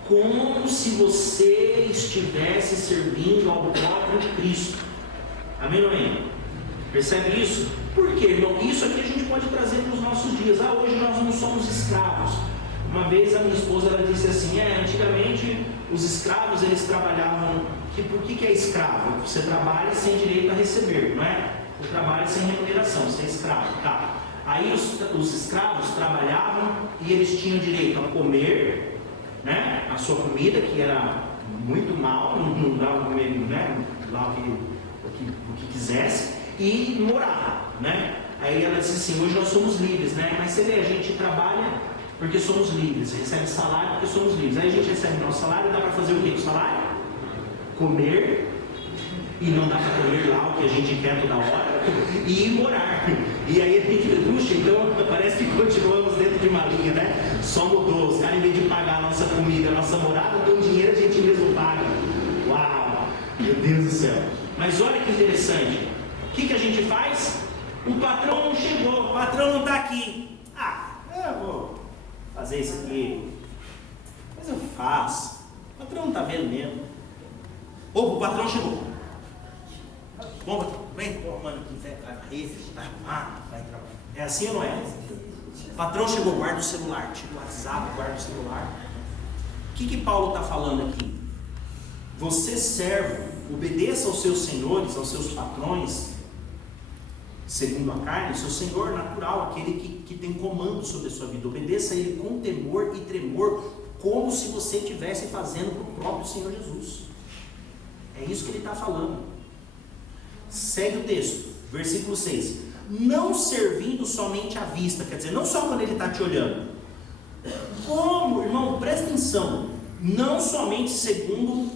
como se você estivesse servindo ao próprio Cristo. Amém ou amém? Percebe isso? Por quê, irmão? Isso aqui a gente pode trazer para os nossos dias. Hoje nós não somos escravos. Uma vez a minha esposa ela disse assim: antigamente os escravos eles trabalhavam. Por que é escravo? Você trabalha sem direito a receber, não é? O trabalho sem remuneração, você é escravo, tá? Aí os escravos trabalhavam e eles tinham direito a comer, né, a sua comida, que era muito mal, não dava para comer, né, lá o que quisesse, e morar, né? Aí ela disse assim: hoje nós somos livres, né? Mas você vê, a gente trabalha porque somos livres, recebe salário porque somos livres. Aí a gente recebe nosso salário, dá para fazer o que com o salário? Comer, e não dá para comer lá o que a gente quer toda hora, e morar. E aí a gente, puxa, então parece que continuamos dentro de uma linha, né? Só mudou, os caras, em vez de pagar a nossa comida, a nossa morada, com dinheiro a gente mesmo paga. Uau, meu Deus do céu. Mas olha que interessante, o que a gente faz? O patrão não chegou, o patrão não está aqui. Eu vou fazer isso aqui, mas eu faço, o patrão não está vendo mesmo. Ou o patrão chegou. Bom, patrão, vem, mano, aqui, vai varrer, vai arrumar, vai trabalhar. É assim ou não é? O patrão chegou, guarda o celular, tira o WhatsApp, guarda o celular. O que Paulo está falando aqui? Você, servo, obedeça aos seus senhores, aos seus patrões, segundo a carne, seu senhor natural, aquele que tem comando sobre a sua vida. Obedeça a ele com temor e tremor, como se você estivesse fazendo para o próprio Senhor Jesus. É isso que ele está falando. Segue o texto, versículo 6. Não servindo somente à vista, quer dizer, não só quando ele está te olhando. Como, irmão, presta atenção, não servindo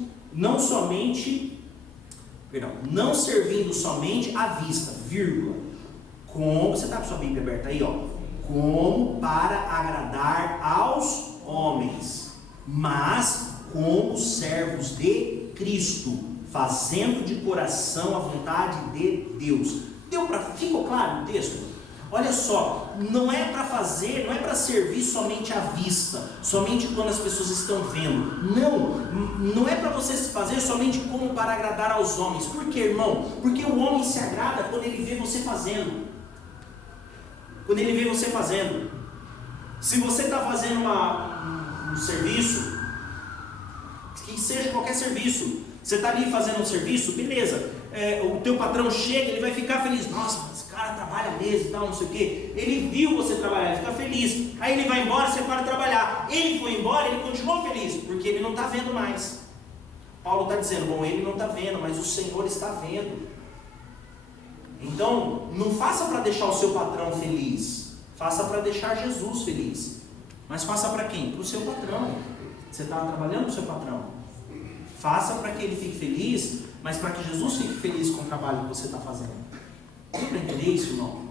somente à vista, vírgula. Como, você está com sua Bíblia aberta aí, ó. Como para agradar aos homens, mas como servos de Cristo, fazendo de coração a vontade de Deus. Ficou claro o texto? Olha só, não é para fazer, não é para servir somente à vista, somente quando as pessoas estão vendo. Não é para você fazer somente como para agradar aos homens. Por quê, irmão? Porque o homem se agrada quando ele vê você fazendo. Quando ele vê você fazendo. Se você está fazendo um serviço, que seja qualquer serviço, você está ali fazendo um serviço, beleza, o teu patrão chega, ele vai ficar feliz. Nossa, esse cara trabalha mesmo e tal, não sei o que. Ele viu você trabalhar, ele fica feliz. Aí ele vai embora, você para de trabalhar. Ele foi embora, ele continuou feliz, porque ele não está vendo mais. Paulo está dizendo, bom, ele não está vendo, mas o Senhor está vendo. Então, não faça para deixar o seu patrão feliz, faça para deixar Jesus feliz. Mas faça para quem? Para o seu patrão. Você está trabalhando para o seu patrão. Faça para que ele fique feliz, mas para que Jesus fique feliz com o trabalho que você está fazendo. Deu para entender isso, irmão?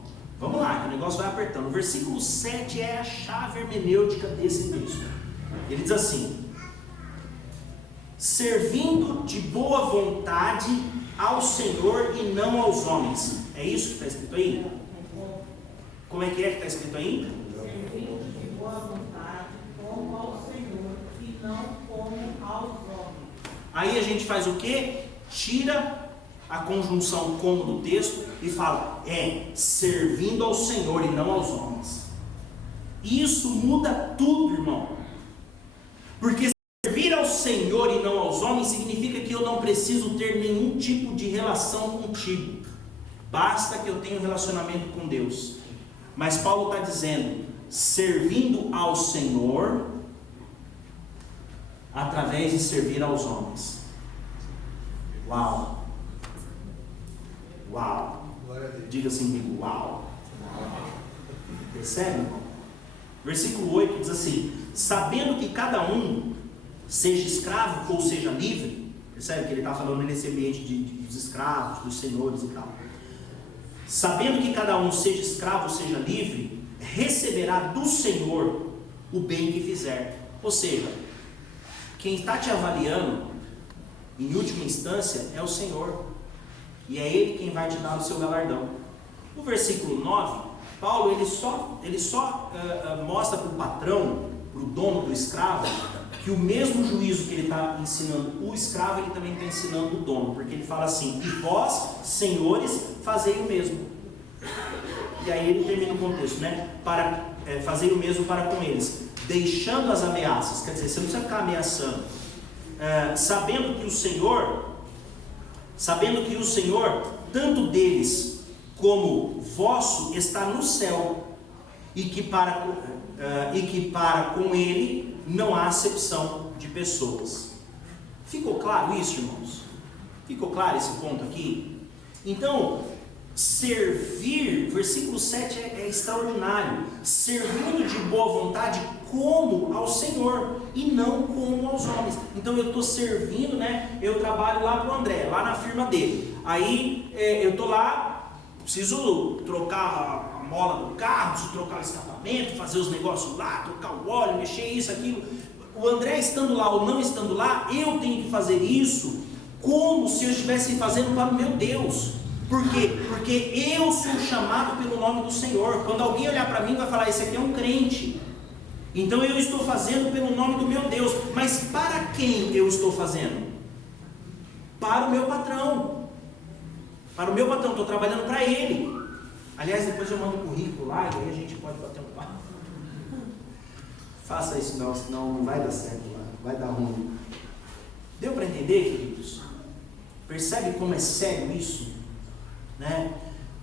Vamos lá, que o negócio vai apertando. O versículo 7 é a chave hermenêutica desse texto. Ele diz assim: servindo de boa vontade ao Senhor e não aos homens. É isso que está escrito aí? Como é que está escrito aí? Servindo de boa vontade como ao Senhor e não como aos homens. Aí a gente faz o quê? Tira a conjunção como do texto e fala, servindo ao Senhor e não aos homens. Isso muda tudo, irmão. Porque servir ao Senhor e não aos homens significa que eu não preciso ter nenhum tipo de relação contigo. Basta que eu tenha um relacionamento com Deus. Mas Paulo está dizendo, servindo ao Senhor através de servir aos homens. Uau! Uau! Diga assim comigo, uau! Percebe, irmão? Versículo 8 diz assim: sabendo que cada um seja escravo ou seja livre. Percebe que ele está falando nesse ambiente dos escravos, dos senhores e tal. Sabendo que cada um seja escravo ou seja livre, receberá do Senhor o bem que fizer. Ou seja, quem está te avaliando, em última instância, é o Senhor. E é Ele quem vai te dar o seu galardão. No versículo 9, Paulo ele só mostra para o patrão, para o dono do escravo, que o mesmo juízo que ele está ensinando o escravo, ele também está ensinando o dono. Porque ele fala assim, e vós, senhores, fazei o mesmo. E aí ele termina o contexto, né? Fazei o mesmo para com eles, deixando as ameaças. Quer dizer, você não precisa ficar ameaçando. Sabendo que o Senhor, tanto deles como vosso, está no céu, e que para com Ele não há acepção de pessoas. Ficou claro isso, irmãos? Ficou claro esse ponto aqui? Então, servir, versículo 7 é extraordinário. Servindo de boa vontade como ao Senhor e não como aos homens. Então eu estou servindo, né? Eu trabalho lá para o André, lá na firma dele. Aí eu estou lá, preciso trocar a mola do carro, preciso trocar o escapamento, fazer os negócios lá, trocar o óleo, mexer isso, aquilo. O André estando lá ou não estando lá, eu tenho que fazer isso como se eu estivesse fazendo para o meu Deus. Por quê? Porque eu sou chamado pelo nome do Senhor. Quando alguém olhar para mim, vai falar: esse aqui é um crente. Então eu estou fazendo pelo nome do meu Deus. Mas para quem eu estou fazendo? Para o meu patrão. Para o meu patrão, estou trabalhando para ele. Aliás, depois eu mando um currículo lá e aí a gente pode bater um papo. Faça isso não, senão não vai dar certo lá, vai dar ruim. Deu para entender, queridos? Percebe como é sério isso? Né?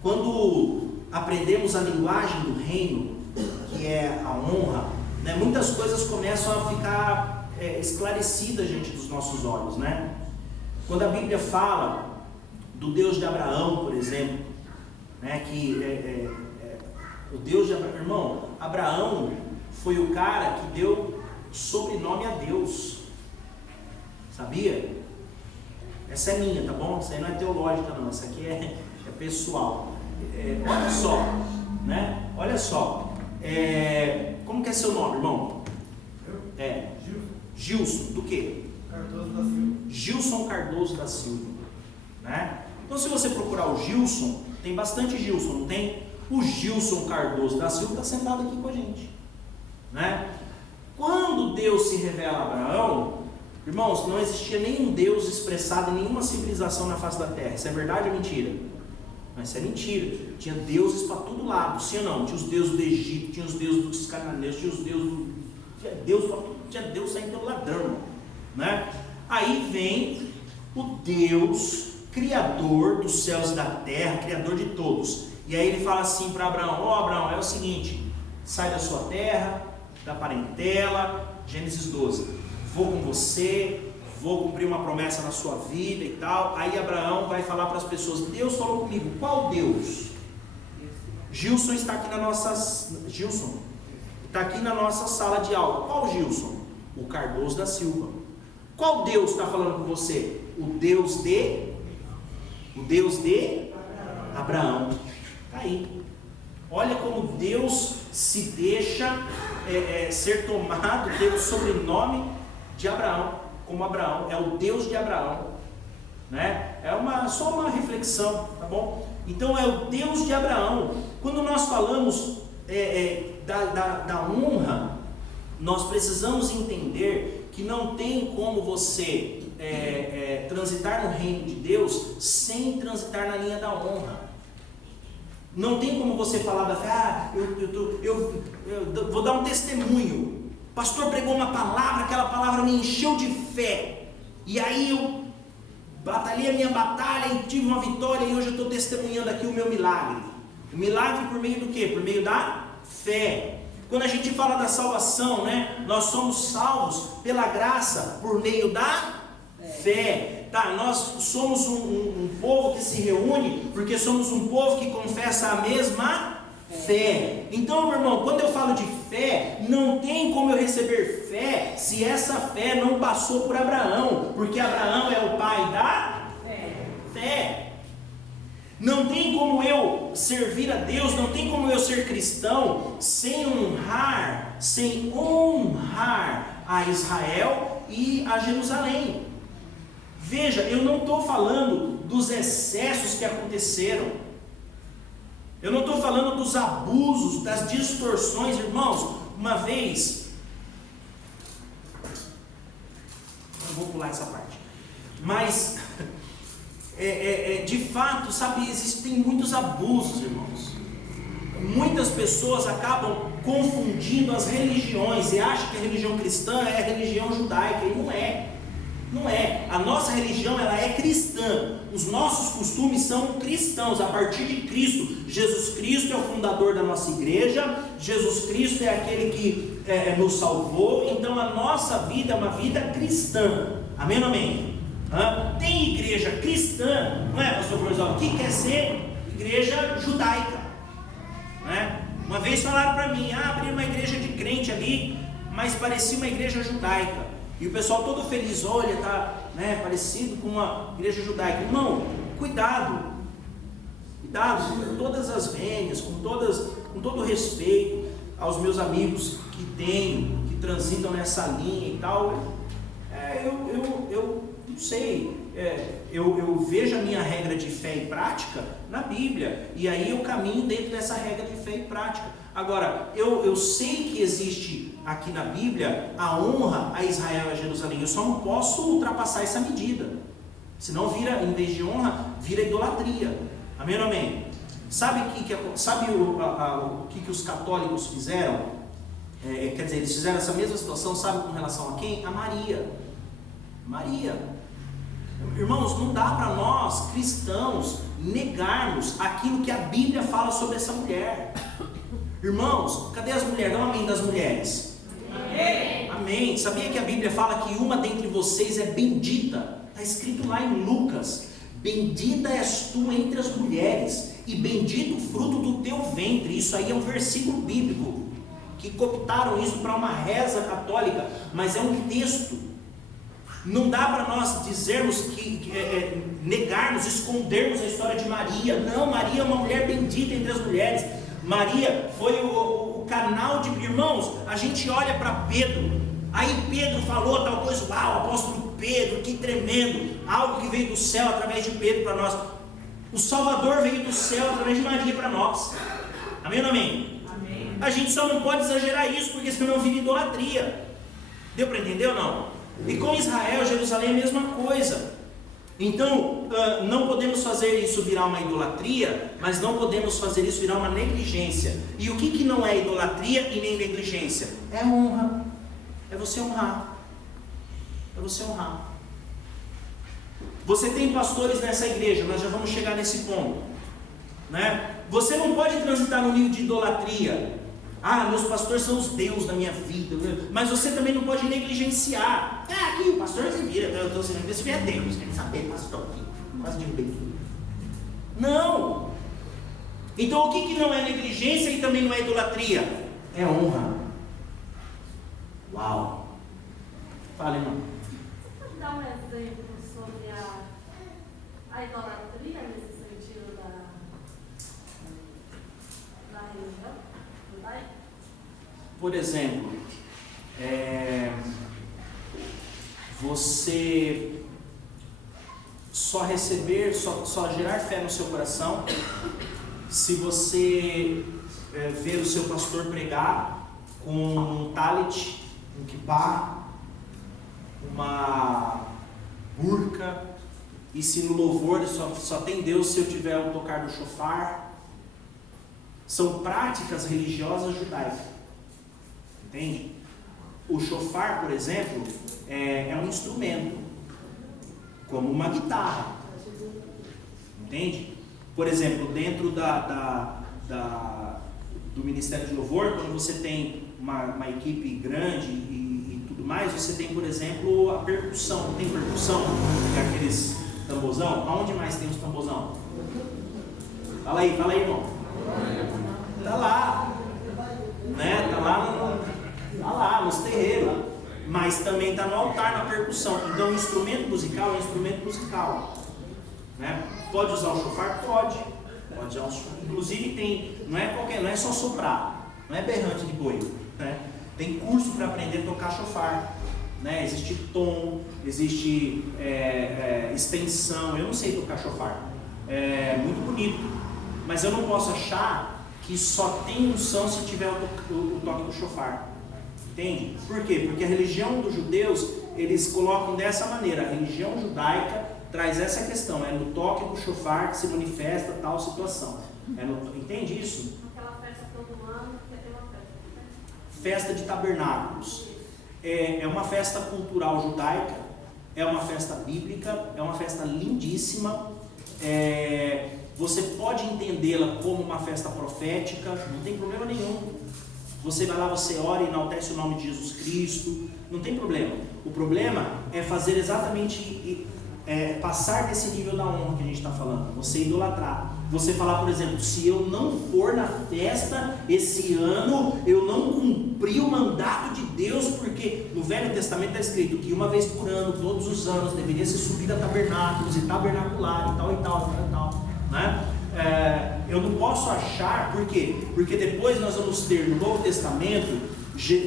Quando aprendemos a linguagem do reino, que é a honra, né, muitas coisas começam a ficar esclarecidas diante dos nossos olhos, né? Quando a Bíblia fala do Deus de Abraão, por exemplo, né, que o Deus de Abraão, irmão, Abraão foi o cara que deu sobrenome a Deus, sabia? Essa é minha, tá bom? Essa aí não é teológica não, essa aqui é pessoal. Olha só, né? Olha só, como que é seu nome, irmão? Gilson, do quê? Cardoso da Silva. Gilson Cardoso da Silva, né? Então se você procurar o Gilson, tem bastante Gilson, não tem? O Gilson Cardoso da Silva está sentado aqui com a gente, né? Quando Deus se revela a Abraão, irmãos, não existia nenhum Deus expressado em nenhuma civilização na face da terra. Isso é verdade ou mentira? Mas isso é mentira. Tinha deuses para todo lado, sim ou não? Tinha os deuses do Egito, tinha os deuses dos cananeus, tinha os deuses tinha Deus para tudo, tinha Deus saindo pelo ladrão, né? Aí vem o Deus criador dos céus e da terra, criador de todos. E aí ele fala assim para Abraão: ó Abraão, é o seguinte, sai da sua terra, da parentela, Gênesis 12, vou com você, vou cumprir uma promessa na sua vida e tal. Aí Abraão vai falar para as pessoas: Deus falou comigo. Qual Deus? Gilson está aqui na nossa sala de aula. Qual Gilson? O Cardoso da Silva. Qual Deus está falando com você? O Deus de Abraão. Está aí. Olha como Deus se deixa ser tomado pelo sobrenome de Abraão, como Abraão, é o Deus de Abraão, né? Só uma reflexão, tá bom? Então é o Deus de Abraão. Quando nós falamos da honra, nós precisamos entender que não tem como você transitar no reino de Deus sem transitar na linha da honra. Não tem como você falar da fé: eu vou dar um testemunho. O pastor pregou uma palavra, aquela palavra me encheu de fé. E aí eu batalhei a minha batalha e tive uma vitória, e hoje eu estou testemunhando aqui o meu milagre. O milagre por meio do quê? Por meio da fé. Quando a gente fala da salvação, né? Nós somos salvos pela graça por meio da fé. Tá, nós somos um povo que se reúne porque somos um povo que confessa a mesma fé. Então, meu irmão, quando eu falo de fé, não tem como eu receber fé se essa fé não passou por Abraão, porque Abraão é o pai da fé. Não tem como eu servir a Deus, não tem como eu ser cristão sem honrar a Israel e a Jerusalém. Veja, eu não estou falando dos excessos que aconteceram, eu não estou falando dos abusos, das distorções, irmãos. Uma vez, não vou pular essa parte, mas de fato, sabe, existem muitos abusos, irmãos. Muitas pessoas acabam confundindo as religiões e acham que a religião cristã é a religião judaica, e não é. Não é. A nossa religião, ela é cristã. Os nossos costumes são cristãos, a partir de Cristo. Jesus Cristo é o fundador da nossa igreja. Jesus Cristo é aquele que nos salvou. Então a nossa vida é uma vida cristã. Amém ou não amém? Tem igreja cristã, não é, pastor Florzão, que quer ser igreja judaica, né? Uma vez falaram para mim, abri uma igreja de crente ali, mas parecia uma igreja judaica. E o pessoal todo feliz, olha, tá, né, parecido com uma igreja judaica. Irmão, cuidado com todas as vênias, com todo respeito aos meus amigos que transitam nessa linha e tal. Eu não sei, eu vejo a minha regra de fé e prática na Bíblia, e aí eu caminho dentro dessa regra de fé e prática. Agora, eu sei que existe aqui na Bíblia a honra a Israel e a Jerusalém, eu só não posso ultrapassar essa medida, senão vira, em vez de honra, vira idolatria. Amém ou não amém? Sabe o que os católicos fizeram? Quer dizer, eles fizeram essa mesma situação, sabe com relação a quem? A Maria. Irmãos, não dá para nós, cristãos, negarmos aquilo que a Bíblia fala sobre essa mulher. Irmãos, cadê as mulheres? Dá um amém das mulheres. Amém. Amém. Sabia que a Bíblia fala que uma dentre vocês é bendita? Está escrito lá em Lucas: bendita és tu entre as mulheres, e bendito o fruto do teu ventre. Isso aí é um versículo bíblico, que cooptaram isso para uma reza católica, mas é um texto. Não dá para nós dizermos negarmos, escondermos a história de Maria. Não, Maria é uma mulher bendita entre as mulheres. Maria foi o canal de... Irmãos, a gente olha para Pedro, aí Pedro falou tal coisa, uau, apóstolo Pedro, que tremendo, algo que veio do céu através de Pedro para nós. O Salvador veio do céu através de Maria para nós. Amém ou não amém? Amém. A gente só não pode exagerar isso, porque senão vira idolatria. Deu para entender ou não? E com Israel, Jerusalém é a mesma coisa. Então, não podemos fazer isso virar uma idolatria, mas não podemos fazer isso virar uma negligência. E o que não é idolatria e nem negligência? É honra. É você honrar. É você honrar. Você tem pastores nessa igreja, nós já vamos chegar nesse ponto, né? Você não pode transitar no nível de idolatria. Meus pastores são os deuses da minha vida. Mas você também não pode negligenciar. Aqui o pastor se vira, eu estou sendo esse é Deus, quer saber, pastor aqui, quase derrubei tudo. Não! Então o que não é negligência e também não é idolatria? É honra. Uau! Fala, irmão. Você pode dar um exemplo sobre a idolatria nesse sentido da religião? Por exemplo, você só receber, só gerar fé no seu coração se você ver o seu pastor pregar com um talit, um kippah, uma burca, e se no louvor só tem Deus se eu tiver o tocar do shofar. São práticas religiosas judaicas, entende? O shofar, por exemplo, é um instrumento, como uma guitarra, entende? Por exemplo, dentro do Ministério de Louvor, quando você tem uma equipe grande e tudo mais, você tem, por exemplo, a percussão. Tem percussão, que é aqueles tambozão. Aonde mais tem os tambozão? Fala aí, irmão. Está lá, né? Está lá nos terreiros, mas também está no altar, na percussão. Então, o instrumento musical é instrumento musical, né? Pode usar o shofar? Pode usar o shofar. Inclusive não é só soprar, não é berrante de boi, né? Tem curso para aprender a tocar shofar, né? Existe tom, existe extensão. Eu não sei tocar shofar, é muito bonito, mas eu não posso achar que só tem unção se tiver o toque do shofar, entende? Por quê? Porque a religião dos judeus, eles colocam dessa maneira. A religião judaica traz essa questão, é no toque do shofar que se manifesta tal situação. Entende isso? Aquela festa todo ano, que tem uma festa. Festa de tabernáculos. É uma festa cultural judaica, é uma festa bíblica, é uma festa lindíssima. Você pode entendê-la como uma festa profética, não tem problema nenhum. Você vai lá, você ora e enaltece o nome de Jesus Cristo, não tem problema. O problema é fazer exatamente, passar desse nível da honra que a gente está falando. Você idolatrar. Você falar, por exemplo, se eu não for na festa esse ano, eu não cumpri o mandato de Deus, porque no Velho Testamento está escrito que uma vez por ano, todos os anos, deveria se subir a tabernáculos e tabernacular e tal e tal e tal, né? Eu não posso achar, por quê? Porque depois nós vamos ter no Novo Testamento,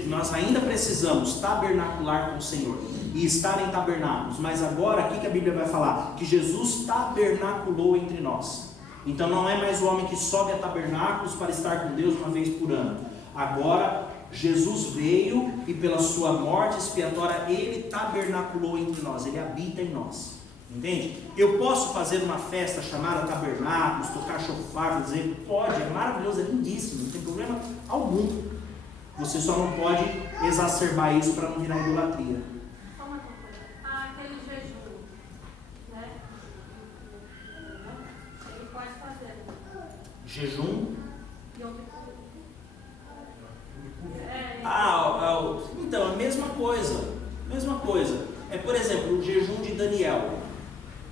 nós ainda precisamos tabernacular com o Senhor e estar em tabernáculos, mas agora o que a Bíblia vai falar? Que Jesus tabernaculou entre nós. Então não é mais o homem que sobe a tabernáculos para estar com Deus uma vez por ano. Agora Jesus veio e pela sua morte expiatória Ele tabernaculou entre nós, Ele habita em nós. Entende? Eu posso fazer uma festa chamada tabernáculos, tocar chofar, dizer, pode, é maravilhoso, é lindíssimo, não tem problema algum. Você só não pode exacerbar isso para não virar idolatria. Só uma coisa. Aquele jejum, né? Ele pode fazer. Jejum? Então, a mesma coisa. Por exemplo, o jejum de Daniel,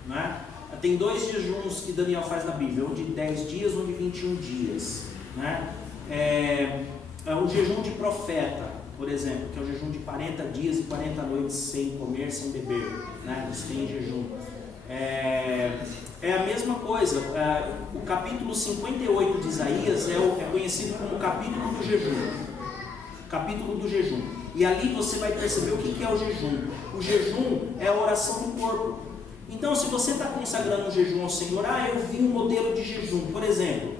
né? Tem 2 jejuns que Daniel faz na Bíblia, um de 10 dias, um de 21 dias, né? O jejum de profeta, por exemplo, que é o jejum de 40 dias e 40 noites sem comer, sem beber, né? Eles têm jejum. É a mesma coisa. O capítulo 58 de Isaías é conhecido como o capítulo do jejum. Capítulo do jejum. E ali você vai perceber o que é o jejum. O jejum é a oração do corpo. Então, se você está consagrando o jejum ao Senhor, eu vi um modelo de jejum, por exemplo,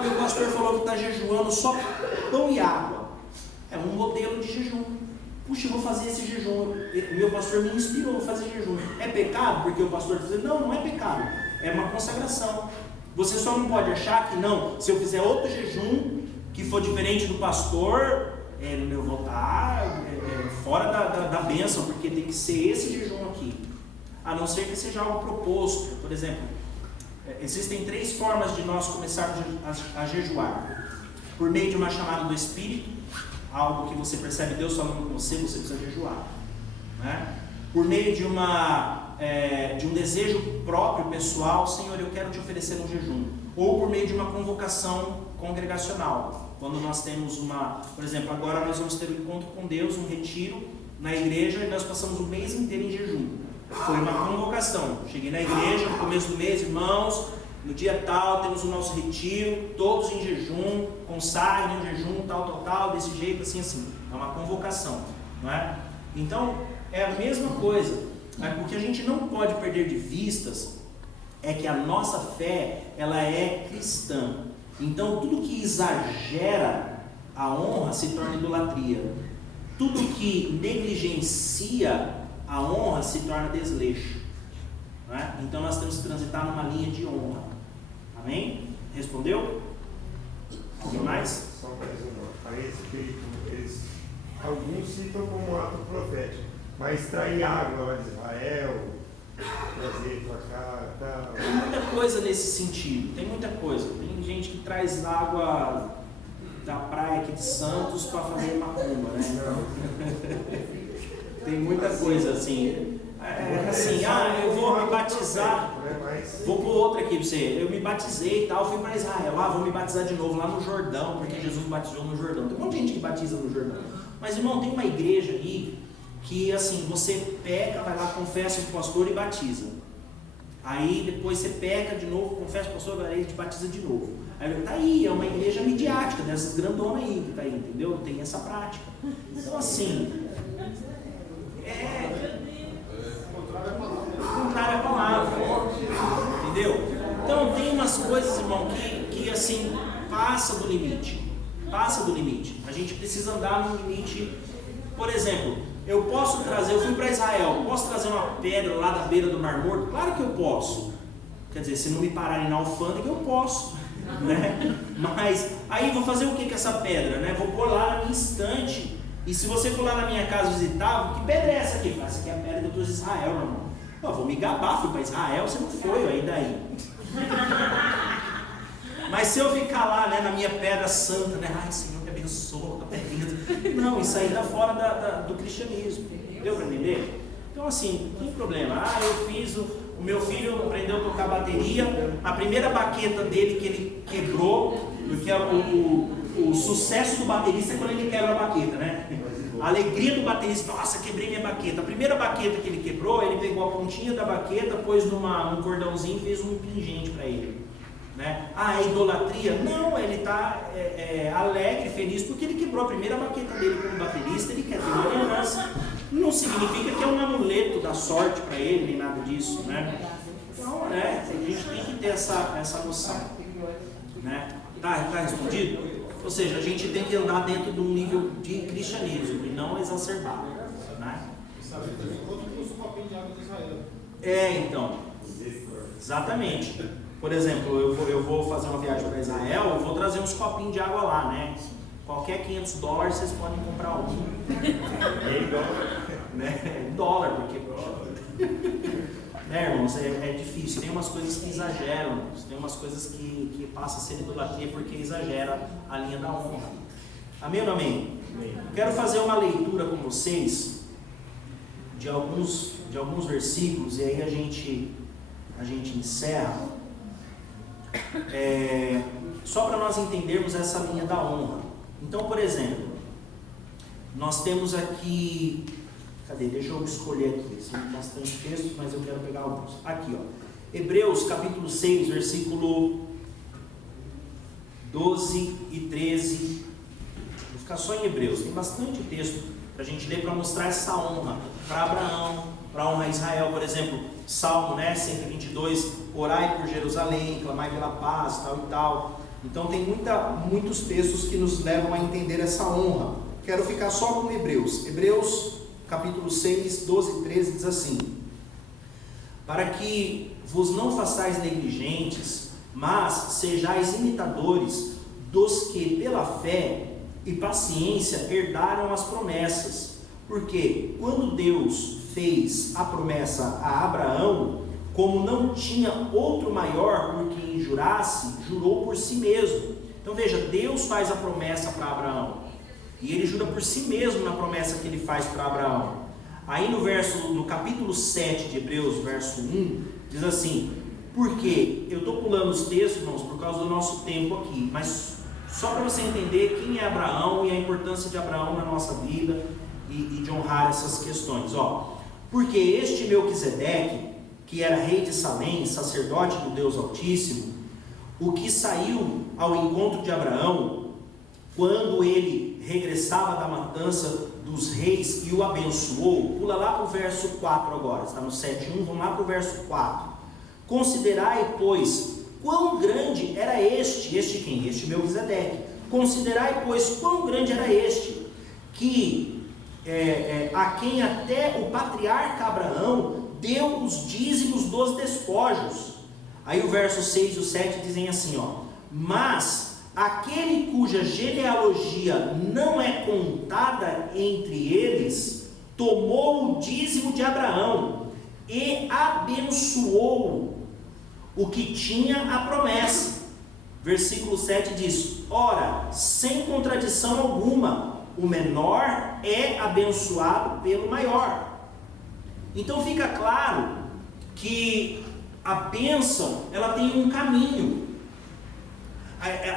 meu pastor falou que está jejuando só pão e água. É um modelo de jejum. Puxa, eu vou fazer esse jejum. Meu pastor me inspirou a fazer jejum. É pecado? Porque o pastor está dizendo, não é pecado. É uma consagração. Você só não pode achar que não, se eu fizer outro jejum que for diferente do pastor, eu vou estar fora da bênção, porque tem que ser esse jejum aqui. A não ser que seja algo proposto. Por exemplo, existem 3 formas de nós começarmos a jejuar. Por meio de uma chamada do Espírito, algo que você percebe Deus falando com você precisa jejuar, né? Por meio de um desejo próprio, pessoal, Senhor, eu quero te oferecer um jejum. Ou por meio de uma convocação congregacional. Quando nós temos por exemplo, agora nós vamos ter um encontro com Deus, um retiro na igreja, e nós passamos o mês inteiro em jejum. Foi uma convocação. Cheguei na igreja no começo do mês, irmãos, no dia tal temos o nosso retiro, todos em jejum, consagrem o jejum, tal, desse jeito, assim. É uma convocação, não é? Então, é a mesma coisa. Porque a gente não pode perder de vistas é que a nossa fé, ela é cristã. Então, tudo que exagera a honra se torna idolatria. Tudo que negligencia a honra se torna desleixo, não é? Então nós temos que transitar numa linha de honra. Amém? Respondeu? Alguém mais? Só para resumir, a respeito, alguns citam como ato profético, mas extrair água de Israel, trazer para cá, tal. Tem muita coisa nesse sentido, tem muita coisa. Tem gente que traz água da praia aqui de Santos para fazer macumba, né? Tem muita coisa assim. Eu vou me batizar. Vou pôr outra aqui para você. Eu me batizei e tal, fui para Israel. Vou me batizar de novo lá no Jordão, porque Jesus batizou no Jordão. Tem um monte de gente que batiza no Jordão. Mas, irmão, tem uma igreja ali que, assim, você peca, vai lá, confessa com o pastor e batiza. Aí depois você peca de novo, confessa com o pastor, aí te batiza de novo. Aí tá aí, é uma igreja midiática, dessas grandonas aí que tá aí, entendeu? Tem essa prática. Então, assim, contrário à palavra, entendeu? Então tem umas coisas, irmão, que assim, passa do limite. A gente precisa andar no limite. Por exemplo, eu fui para Israel, posso trazer uma pedra lá da beira do Mar Morto? Claro que eu posso. Quer dizer, se não me pararem na alfândega, eu posso, né? Mas aí vou fazer o que com essa pedra, né? Vou pôr lá no instante E se você for lá na minha casa visitar, que pedra é essa aqui? Essa aqui é a pedra do Deus de Israel, meu irmão. Eu vou me gabar, fui para Israel, você não foi, aí daí. Mas se eu ficar lá, né, na minha pedra santa, né, ai Senhor, me abençoa, a pedrinha. Não, isso aí está fora do cristianismo. Deu para entender? Então assim, não tem problema. Ah, eu fiz, o meu filho aprendeu a tocar bateria, a primeira baqueta dele que ele quebrou, porque o sucesso do baterista é quando ele quebra a baqueta, né? A alegria do baterista, nossa, quebrei minha baqueta. A primeira baqueta que ele quebrou, ele pegou a pontinha da baqueta, pôs num cordãozinho e fez um pingente para ele. Né? Ah, é idolatria? Não, ele está alegre, feliz, porque ele quebrou a primeira baqueta dele como baterista, ele quer ter uma lembrança. Não significa que é um amuleto da sorte para ele, nem nada disso, né? Então, a gente tem que ter essa noção, né? Tá respondido? Ou seja, a gente tem que andar dentro de um nível de cristianismo e não exacerbado, né? E sabe também quanto custa o copinho de água de Israel? Então, exatamente. Por exemplo, eu vou fazer uma viagem para Israel, eu vou trazer uns copinhos de água lá, né? Qualquer $500 vocês podem comprar um. Em dólar. Né? Em dólar, porque... né, irmãos, é difícil. Tem umas coisas que exageram, tem umas coisas que passam a ser idolatria porque exagera a linha da honra. Amém ou não amém? Quero fazer uma leitura com vocês de alguns versículos e aí a gente encerra. Só para nós entendermos essa linha da honra. Então, por exemplo, nós temos aqui, cadê? Deixa eu escolher aqui, são bastante textos, mas eu quero pegar alguns. Aqui, ó, Hebreus capítulo 6, versículo 12 e 13. Vou ficar só em Hebreus, tem bastante texto para a gente ler para mostrar essa honra para Abraão, para honrar Israel. Por exemplo, Salmo, né, 122, orai por Jerusalém, clamai pela paz, tal e tal. Então tem muitos textos que nos levam a entender essa honra. Quero ficar só com Hebreus. Hebreus capítulo 6, 12 e 13 diz assim: para que vos não façais negligentes, mas sejais imitadores dos que pela fé e paciência herdaram as promessas. Porque quando Deus fez a promessa a Abraão, como não tinha outro maior por quem jurasse, jurou por si mesmo. Então veja, Deus faz a promessa para Abraão, e ele jura por si mesmo na promessa que ele faz para Abraão. Aí no capítulo 7 de Hebreus, verso 1, diz assim, porque eu estou pulando os textos, irmãos, por causa do nosso tempo aqui, mas só para você entender quem é Abraão e a importância de Abraão na nossa vida e de honrar essas questões. Porque este Melquisedeque, que era rei de Salém, sacerdote do Deus Altíssimo, o que saiu ao encontro de Abraão, quando ele regressava da matança dos reis e o abençoou, pula lá para o verso 4 agora, está no 7:1, vamos lá para o verso 4. Considerai, pois, quão grande era este quem? Este Melquisedeque. Considerai, pois, quão grande era este, que a quem até o patriarca Abraão deu os dízimos dos despojos. Aí o verso 6 e o 7 dizem assim, mas aquele cuja genealogia não é contada entre eles, tomou o dízimo de Abraão e abençoou o que tinha a promessa. Versículo 7 diz, ora, sem contradição alguma, o menor é abençoado pelo maior. Então fica claro que a bênção, ela tem um caminho.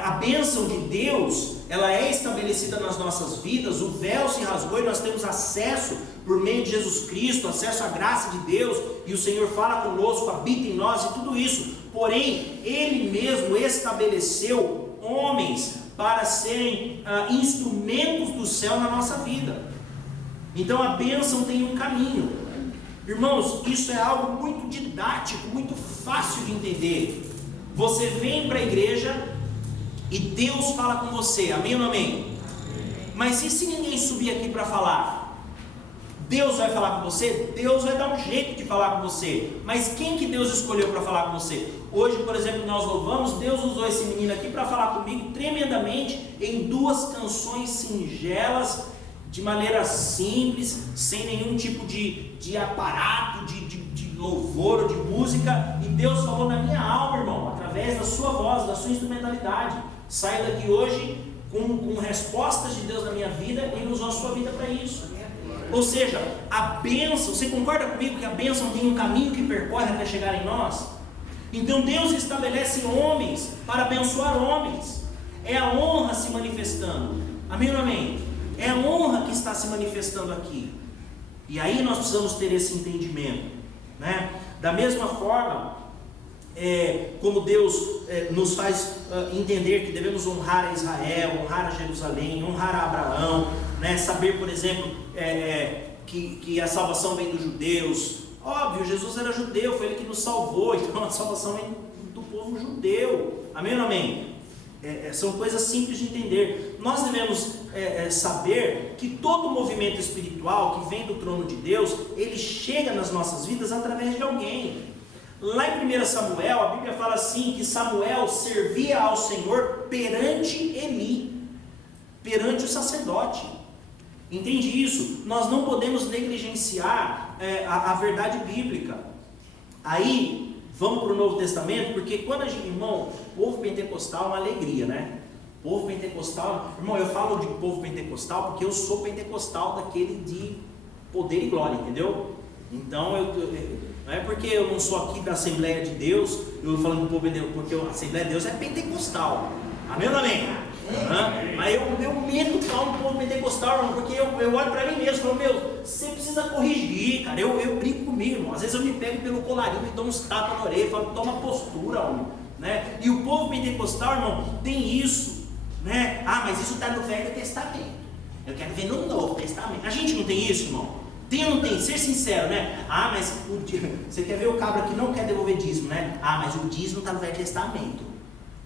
A bênção de Deus, ela é estabelecida nas nossas vidas, o véu se rasgou e nós temos acesso por meio de Jesus Cristo, acesso à graça de Deus, e o Senhor fala conosco, habita em nós e tudo isso. Porém, Ele mesmo estabeleceu homens para serem instrumentos do céu na nossa vida. Então a bênção tem um caminho. Irmãos, isso é algo muito didático, muito fácil de entender. Você vem para a igreja e Deus fala com você, amém ou não amém? Mas e se ninguém subir aqui para falar? Deus vai falar com você? Deus vai dar um jeito de falar com você. Mas quem que Deus escolheu para falar com você? Hoje, por exemplo, nós louvamos, Deus usou esse menino aqui para falar comigo tremendamente em 2 canções singelas de maneira simples, sem nenhum tipo de aparato, de louvor ou de música, e Deus falou na minha alma, irmão, através da sua voz, da sua instrumentalidade. Saio daqui hoje com respostas de Deus na minha vida, e Ele usou a sua vida para isso. Ou seja, a bênção, você concorda comigo que a bênção tem um caminho que percorre até chegar em nós? Então Deus estabelece homens para abençoar homens. É a honra se manifestando. Amém ou amém? É a honra que está se manifestando aqui. E aí nós precisamos ter esse entendimento, né? Da mesma forma, como Deus nos faz entender que devemos honrar a Israel, honrar a Jerusalém, honrar a Abraão, né? Saber, por exemplo, que a salvação vem dos judeus. Óbvio, Jesus era judeu, foi Ele que nos salvou, então a salvação vem do povo judeu. Amém ou não amém? São coisas simples de entender. Nós devemos saber que todo movimento espiritual que vem do trono de Deus, ele chega nas nossas vidas através de alguém. Lá em 1 Samuel, a Bíblia fala assim, que Samuel servia ao Senhor perante Eli, perante o sacerdote. Entende isso? Nós não podemos negligenciar a verdade bíblica. Aí, vamos para o Novo Testamento, porque quando a gente, irmão, o povo pentecostal é uma alegria, né? O povo pentecostal, irmão, eu falo de povo pentecostal porque eu sou pentecostal daquele de poder e glória, entendeu? Então, não é porque eu não sou aqui da Assembleia de Deus, eu falando do povo pentecostal, porque a Assembleia de Deus é pentecostal. Amém ou não amém? Mas eu meto o pau no povo pentecostal, irmão, porque eu olho para mim mesmo e falo, meu, você precisa corrigir, cara. Eu brinco comigo, irmão. Às vezes eu me pego pelo colarinho e dou uns tapas na orelha e falo, toma postura, homem, né? E o povo pentecostal, irmão, tem isso, né? Ah, mas isso está no Velho Testamento. Eu quero ver no Novo Testamento. A gente não tem isso, irmão? Tem ou não tem? Ser sincero, né? Ah, mas você quer ver o cabra que não quer devolver dízimo, né? Ah, mas o dízimo está no Velho Testamento.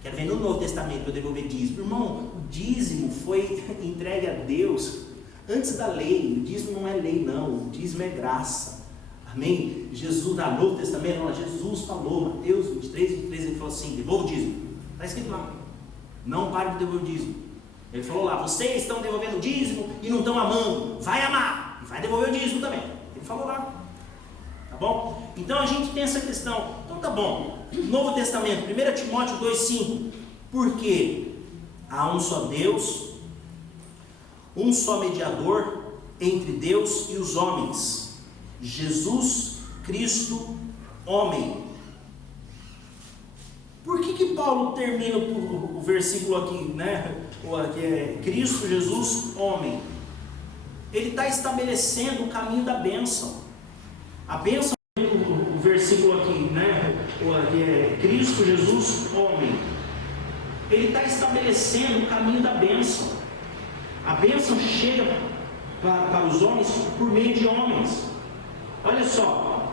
Quero ver no Novo Testamento para devolver dízimo. Irmão, o dízimo foi entregue a Deus antes da lei. O dízimo não é lei, não. O dízimo é graça. Amém? Jesus, no Novo Testamento, não, Jesus falou, Mateus 23, ele falou assim, devolva o dízimo. Está escrito lá. Não pare de devolver o dízimo. Ele falou lá, vocês estão devolvendo o dízimo e não estão amando. Vai amar e vai devolver o dízimo também. Ele falou lá. Tá bom? Então a gente tem essa questão. Então tá bom. Novo Testamento, 1 Timóteo 2,5. Porque há um só Deus, um só mediador entre Deus e os homens, Jesus Cristo, homem. Por que Paulo termina o versículo aqui, né? Que é Cristo Jesus, homem? Ele está estabelecendo o caminho da bênção. A bênção, o versículo aqui, né? Que é Cristo Jesus, homem. Ele está estabelecendo o caminho da bênção. A bênção chega para os homens por meio de homens. Olha só.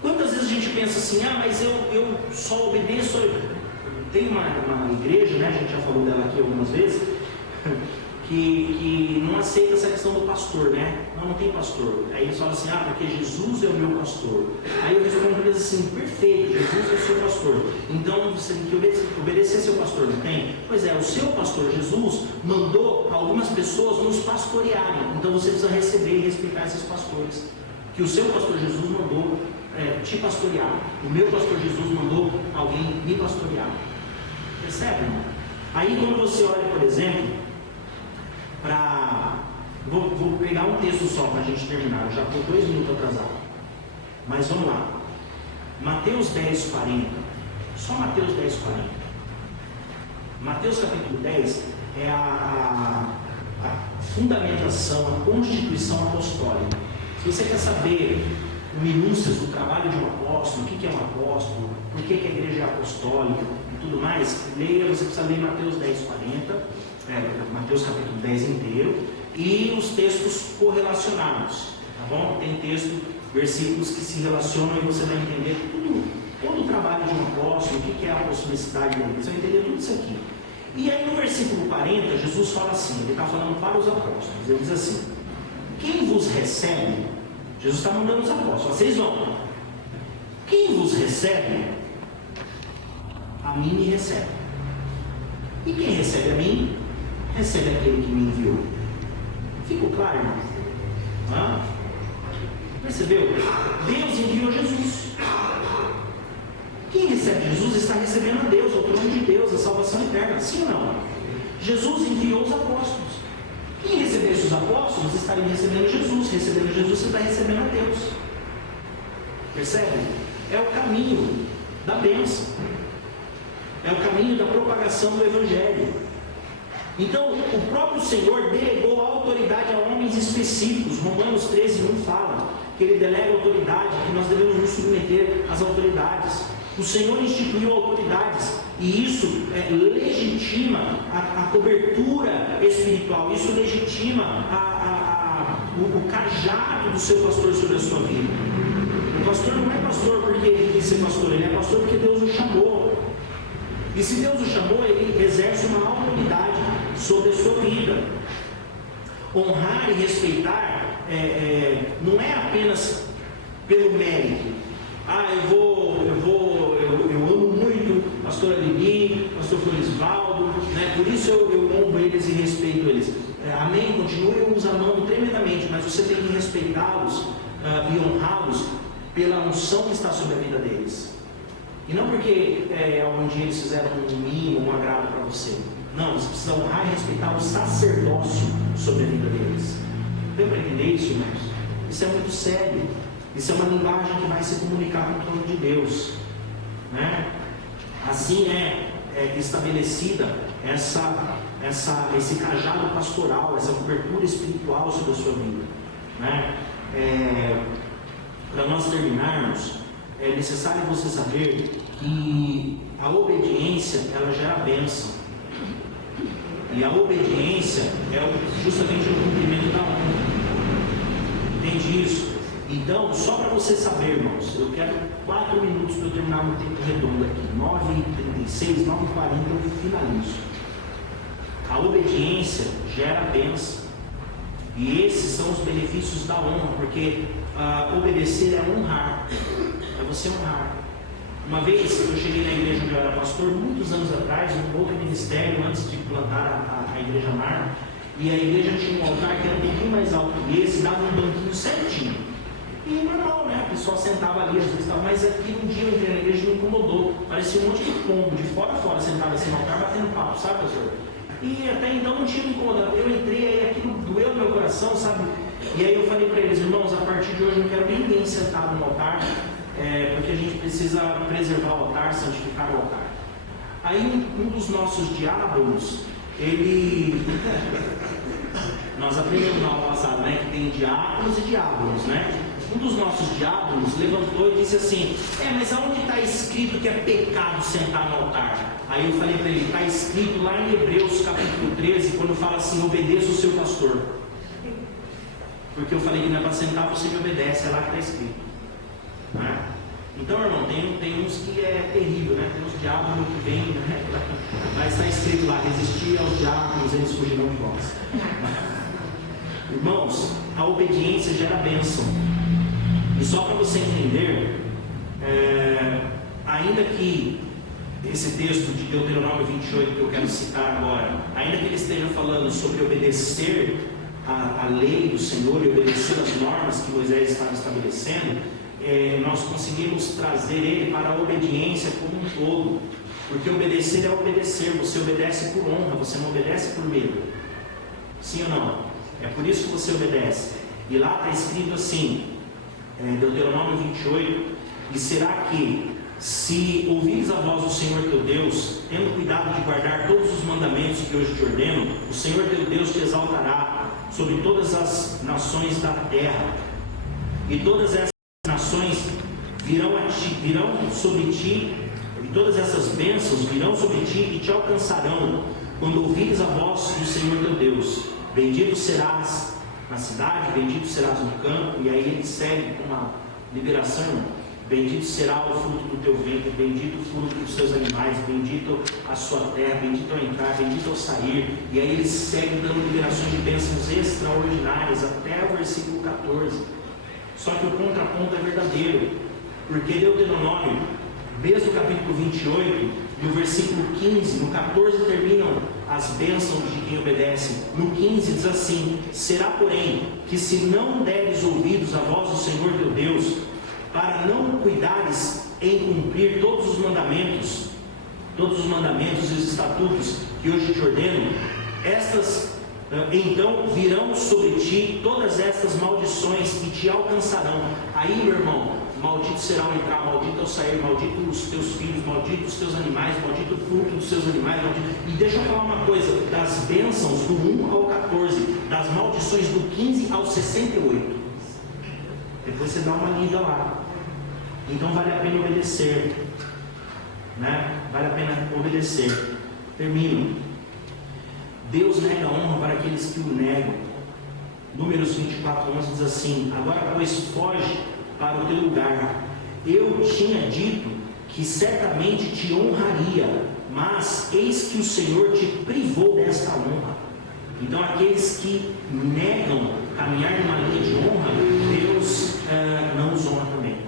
Quantas vezes a gente pensa assim, mas eu só obedeço. Tem uma igreja, né? A gente já falou dela aqui algumas vezes, que não aceita essa questão do pastor, né? Não tem pastor. Aí eles falam assim, porque Jesus é o meu pastor. Aí eu respondo para eles assim, perfeito, Jesus é o seu pastor. Então você tem que obedecer seu pastor, não tem? Pois é, o seu pastor Jesus mandou algumas pessoas nos pastorearem. Então você precisa receber e respeitar esses pastores. Que o seu pastor Jesus mandou te pastorear. O meu pastor Jesus mandou alguém me pastorear. Percebe, irmão? Aí quando você olha, por exemplo, vou pegar um texto só para a gente terminar, eu já estou 2 minutos atrasado, mas vamos lá. Mateus 10:40, só Mateus 10:40. Mateus capítulo 10 é a fundamentação, a constituição apostólica. Se você quer saber minúcias do trabalho de um apóstolo, o que é um apóstolo, por que a igreja é apostólica e tudo mais, você precisa ler Mateus 10:40, Mateus capítulo 10 inteiro, e os textos correlacionados, tá bom? Tem versículos que se relacionam e você vai entender todo o trabalho de um apóstolo, o que é a apostolicidade da igreja, você vai entender tudo isso aqui. E aí no versículo 40, Jesus fala assim, ele está falando para os apóstolos, ele diz assim, quem vos recebe, Jesus está mandando os apóstolos, vocês vão, quem vos recebe, a mim me recebe. E quem recebe a mim, recebe aquele que me enviou. Ficou claro, irmão? Percebeu? Deus enviou Jesus. Quem recebe Jesus está recebendo a Deus, o trono de Deus, a salvação eterna. Sim ou não? Jesus enviou os apóstolos. Quem recebesse os apóstolos estaria recebendo Jesus. Recebendo Jesus, você está recebendo a Deus. Percebe? É o caminho da bênção. É o caminho da propagação do Evangelho. Então, o próprio Senhor delegou a autoridade a homens específicos. Romanos 13:1 fala que Ele delega autoridade, que nós devemos nos submeter às autoridades. O Senhor instituiu autoridades, e isso legitima a cobertura espiritual, isso legitima o cajado do seu pastor sobre a sua vida. O pastor não é pastor porque ele quis ser pastor, ele é pastor porque Deus o chamou. E se Deus o chamou, ele exerce uma autoridade sobre a sua vida. Honrar e respeitar não é apenas pelo mérito. Eu amo muito pastor Alini, pastor Florisvaldo, né? Por isso eu honro eles e respeito eles. Amém? Continuem os amando tremendamente, mas você tem que respeitá-los e honrá-los pela unção que está sobre a vida deles. E não porque onde eles fizeram um mimo, um agrado para você. Não, você precisa honrar e respeitar o sacerdócio sobre a vida deles. Deu para entender isso, irmãos? Isso é muito sério. Isso é uma linguagem que vai se comunicar com o trono de Deus, né? Assim é estabelecida esse cajado pastoral, essa cobertura espiritual sobre a sua vida, né? Para nós terminarmos, é necessário você saber que a obediência, ela gera bênção. E a obediência é justamente o cumprimento da honra. Entende isso? Então, só para você saber, irmãos, eu quero 4 minutos para eu terminar no tempo redondo aqui. 9h36, 9h40 eu finalizo. A obediência gera bênção. E esses são os benefícios da honra, porque obedecer é honrar. É você honrar. Uma vez eu cheguei na igreja onde eu era pastor, muitos anos atrás, em um outro ministério, antes de plantar a igreja Mar, e a igreja tinha um altar que era um pouquinho mais alto que esse, dava um banquinho certinho. E normal, né? O pessoal sentava ali, às vezes estava, mas aqui um dia eu entrei na igreja e me incomodou. Parecia um monte de pombo, de fora a fora, sentado assim no altar, batendo papo, sabe, pastor? E até então não tinha me incomodado. Eu entrei aí, aquilo doeu no meu coração, sabe? E aí eu falei para eles, irmãos, a partir de hoje eu não quero ninguém sentado no altar, porque a gente precisa preservar o altar, santificar o altar. Aí um dos nossos diáconos, ele... Nós aprendemos na aula passada, né? Que tem diáconos e diáconos, né? Um dos nossos diáconos levantou e disse assim: mas aonde está escrito que é pecado sentar no altar? Aí eu falei para ele: está escrito lá em Hebreus capítulo 13, quando fala assim: obedeça o seu pastor. Porque eu falei que não é para sentar, você me obedece, é lá que está escrito, né? Então, irmão, tem uns que é terrível, né? Tem uns diáconos que vêm, né? Mas está escrito lá: resistir aos diáconos, eles fugirão de vós. Irmãos, a obediência gera bênção. E só para você entender, ainda que esse texto de Deuteronômio 28 que eu quero citar agora, ainda que ele esteja falando sobre obedecer a lei do Senhor e obedecer as normas que Moisés estava estabelecendo, nós conseguimos trazer ele para a obediência como um todo. Porque obedecer é obedecer, você obedece por honra, você não obedece por medo. Sim ou não? É por isso que você obedece. E lá está escrito assim, Deuteronômio 28: e será que, se ouvires a voz do Senhor teu Deus, tendo cuidado de guardar todos os mandamentos que hoje te ordeno, o Senhor teu Deus te exaltará sobre todas as nações da terra, e todas essas nações virão sobre ti, e todas essas bênçãos virão sobre ti e te alcançarão, quando ouvires a voz do Senhor teu Deus. Bendito serás na cidade, bendito serás no campo. E aí ele segue com uma liberação: bendito será o fruto do teu ventre, bendito o fruto dos seus animais, bendito a sua terra, bendito ao entrar, bendito ao sair. E aí ele segue dando liberações de bênçãos extraordinárias até o versículo 14. Só que o contraponto é verdadeiro, porque Deuteronômio, desde o capítulo 28, E o versículo 15, no 14 terminam as bênçãos de quem obedece. No 15 diz assim: será, porém, que se não deres ouvidos à voz do Senhor teu Deus, para não cuidares em cumprir todos os mandamentos e os estatutos que hoje te ordeno, então virão sobre ti todas estas maldições e te alcançarão. Aí, meu irmão, maldito será o entrar, maldito é o sair, maldito os teus filhos, maldito os teus animais, maldito o fruto dos seus animais, maldito... E deixa eu falar uma coisa, das bênçãos do 1 ao 14, das maldições do 15 ao 68. Depois você dá uma lida lá. Então vale a pena obedecer, né? Vale a pena obedecer. Termino. Deus nega honra para aqueles que o negam. Números 24:11 diz assim: agora, pois, foge para o teu lugar. Eu tinha dito que certamente te honraria, mas eis que o Senhor te privou desta honra. Então, aqueles que negam caminhar numa linha de honra, Deus não os honra também.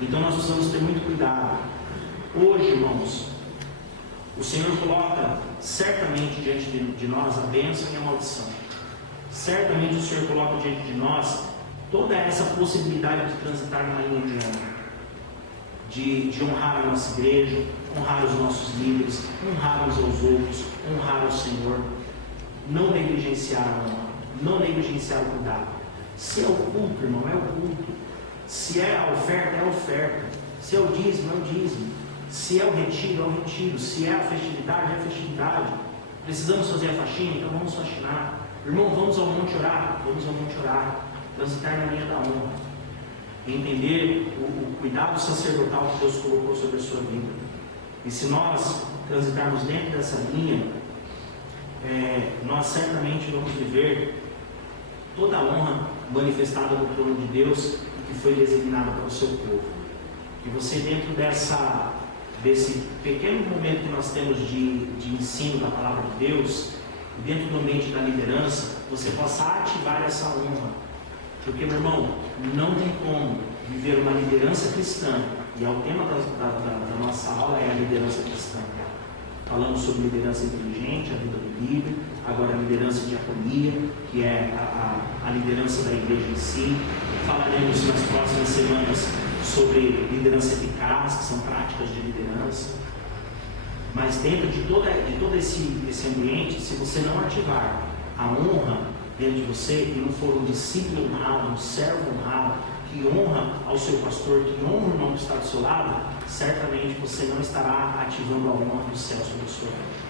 Então, nós precisamos ter muito cuidado. Hoje, irmãos, o Senhor coloca certamente diante de nós a bênção e a maldição. Certamente o Senhor coloca diante de nós toda essa possibilidade de transitar numa linha de honra, de honrar a nossa igreja, honrar os nossos líderes, honrar uns aos outros, honrar o Senhor, não negligenciar a honra, não negligenciar o cuidado. Se é o culto, irmão, é o culto. Se é a oferta, é a oferta. Se é o dízimo, é o dízimo. Se é o retiro, é o retiro. Se é a festividade, é a festividade. Precisamos fazer a faxina, então vamos faxinar. Irmão, vamos ao monte orar? Vamos ao monte orar. Transitar na linha da honra. Entender o cuidado sacerdotal que Deus colocou sobre a sua vida. E se nós transitarmos dentro dessa linha, nós certamente vamos viver toda a honra manifestada no trono de Deus que foi designada para o seu povo. Que você, dentro desse pequeno momento que nós temos de ensino da palavra de Deus, dentro do ambiente da liderança, você possa ativar essa honra. Porque, meu irmão, não tem como viver uma liderança cristã, e o tema da nossa aula é a liderança cristã. Falamos sobre liderança inteligente, a vida do líder, agora a liderança de diaconia, que é a liderança da igreja em si. Falaremos nas próximas semanas sobre liderança eficaz, que são práticas de liderança. Mas dentro de todo esse ambiente, se você não ativar a honra dentro de você, e não for um discípulo honrado, um servo honrado, que honra ao seu pastor, que honra o irmão que está do seu lado, certamente você não estará ativando a honra do céu sobre a sua vida.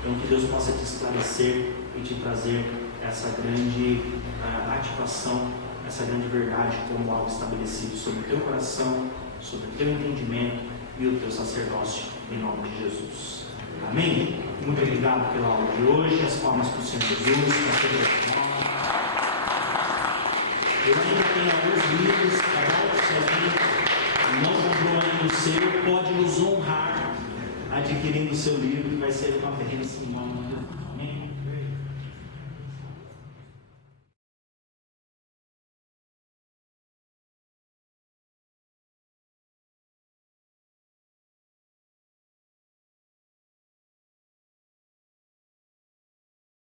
Então, que Deus possa te esclarecer e te trazer essa grande ativação, essa grande verdade como algo estabelecido sobre o teu coração, sobre o teu entendimento e o teu sacerdócio, em nome de Jesus. Amém? Muito obrigado pela aula de hoje. As palmas para o Senhor Jesus. Eu ainda tenho alguns livros, tá bom? Se alguém não comprou ainda o seu, pode nos honrar adquirindo o seu livro, que vai ser uma bênção.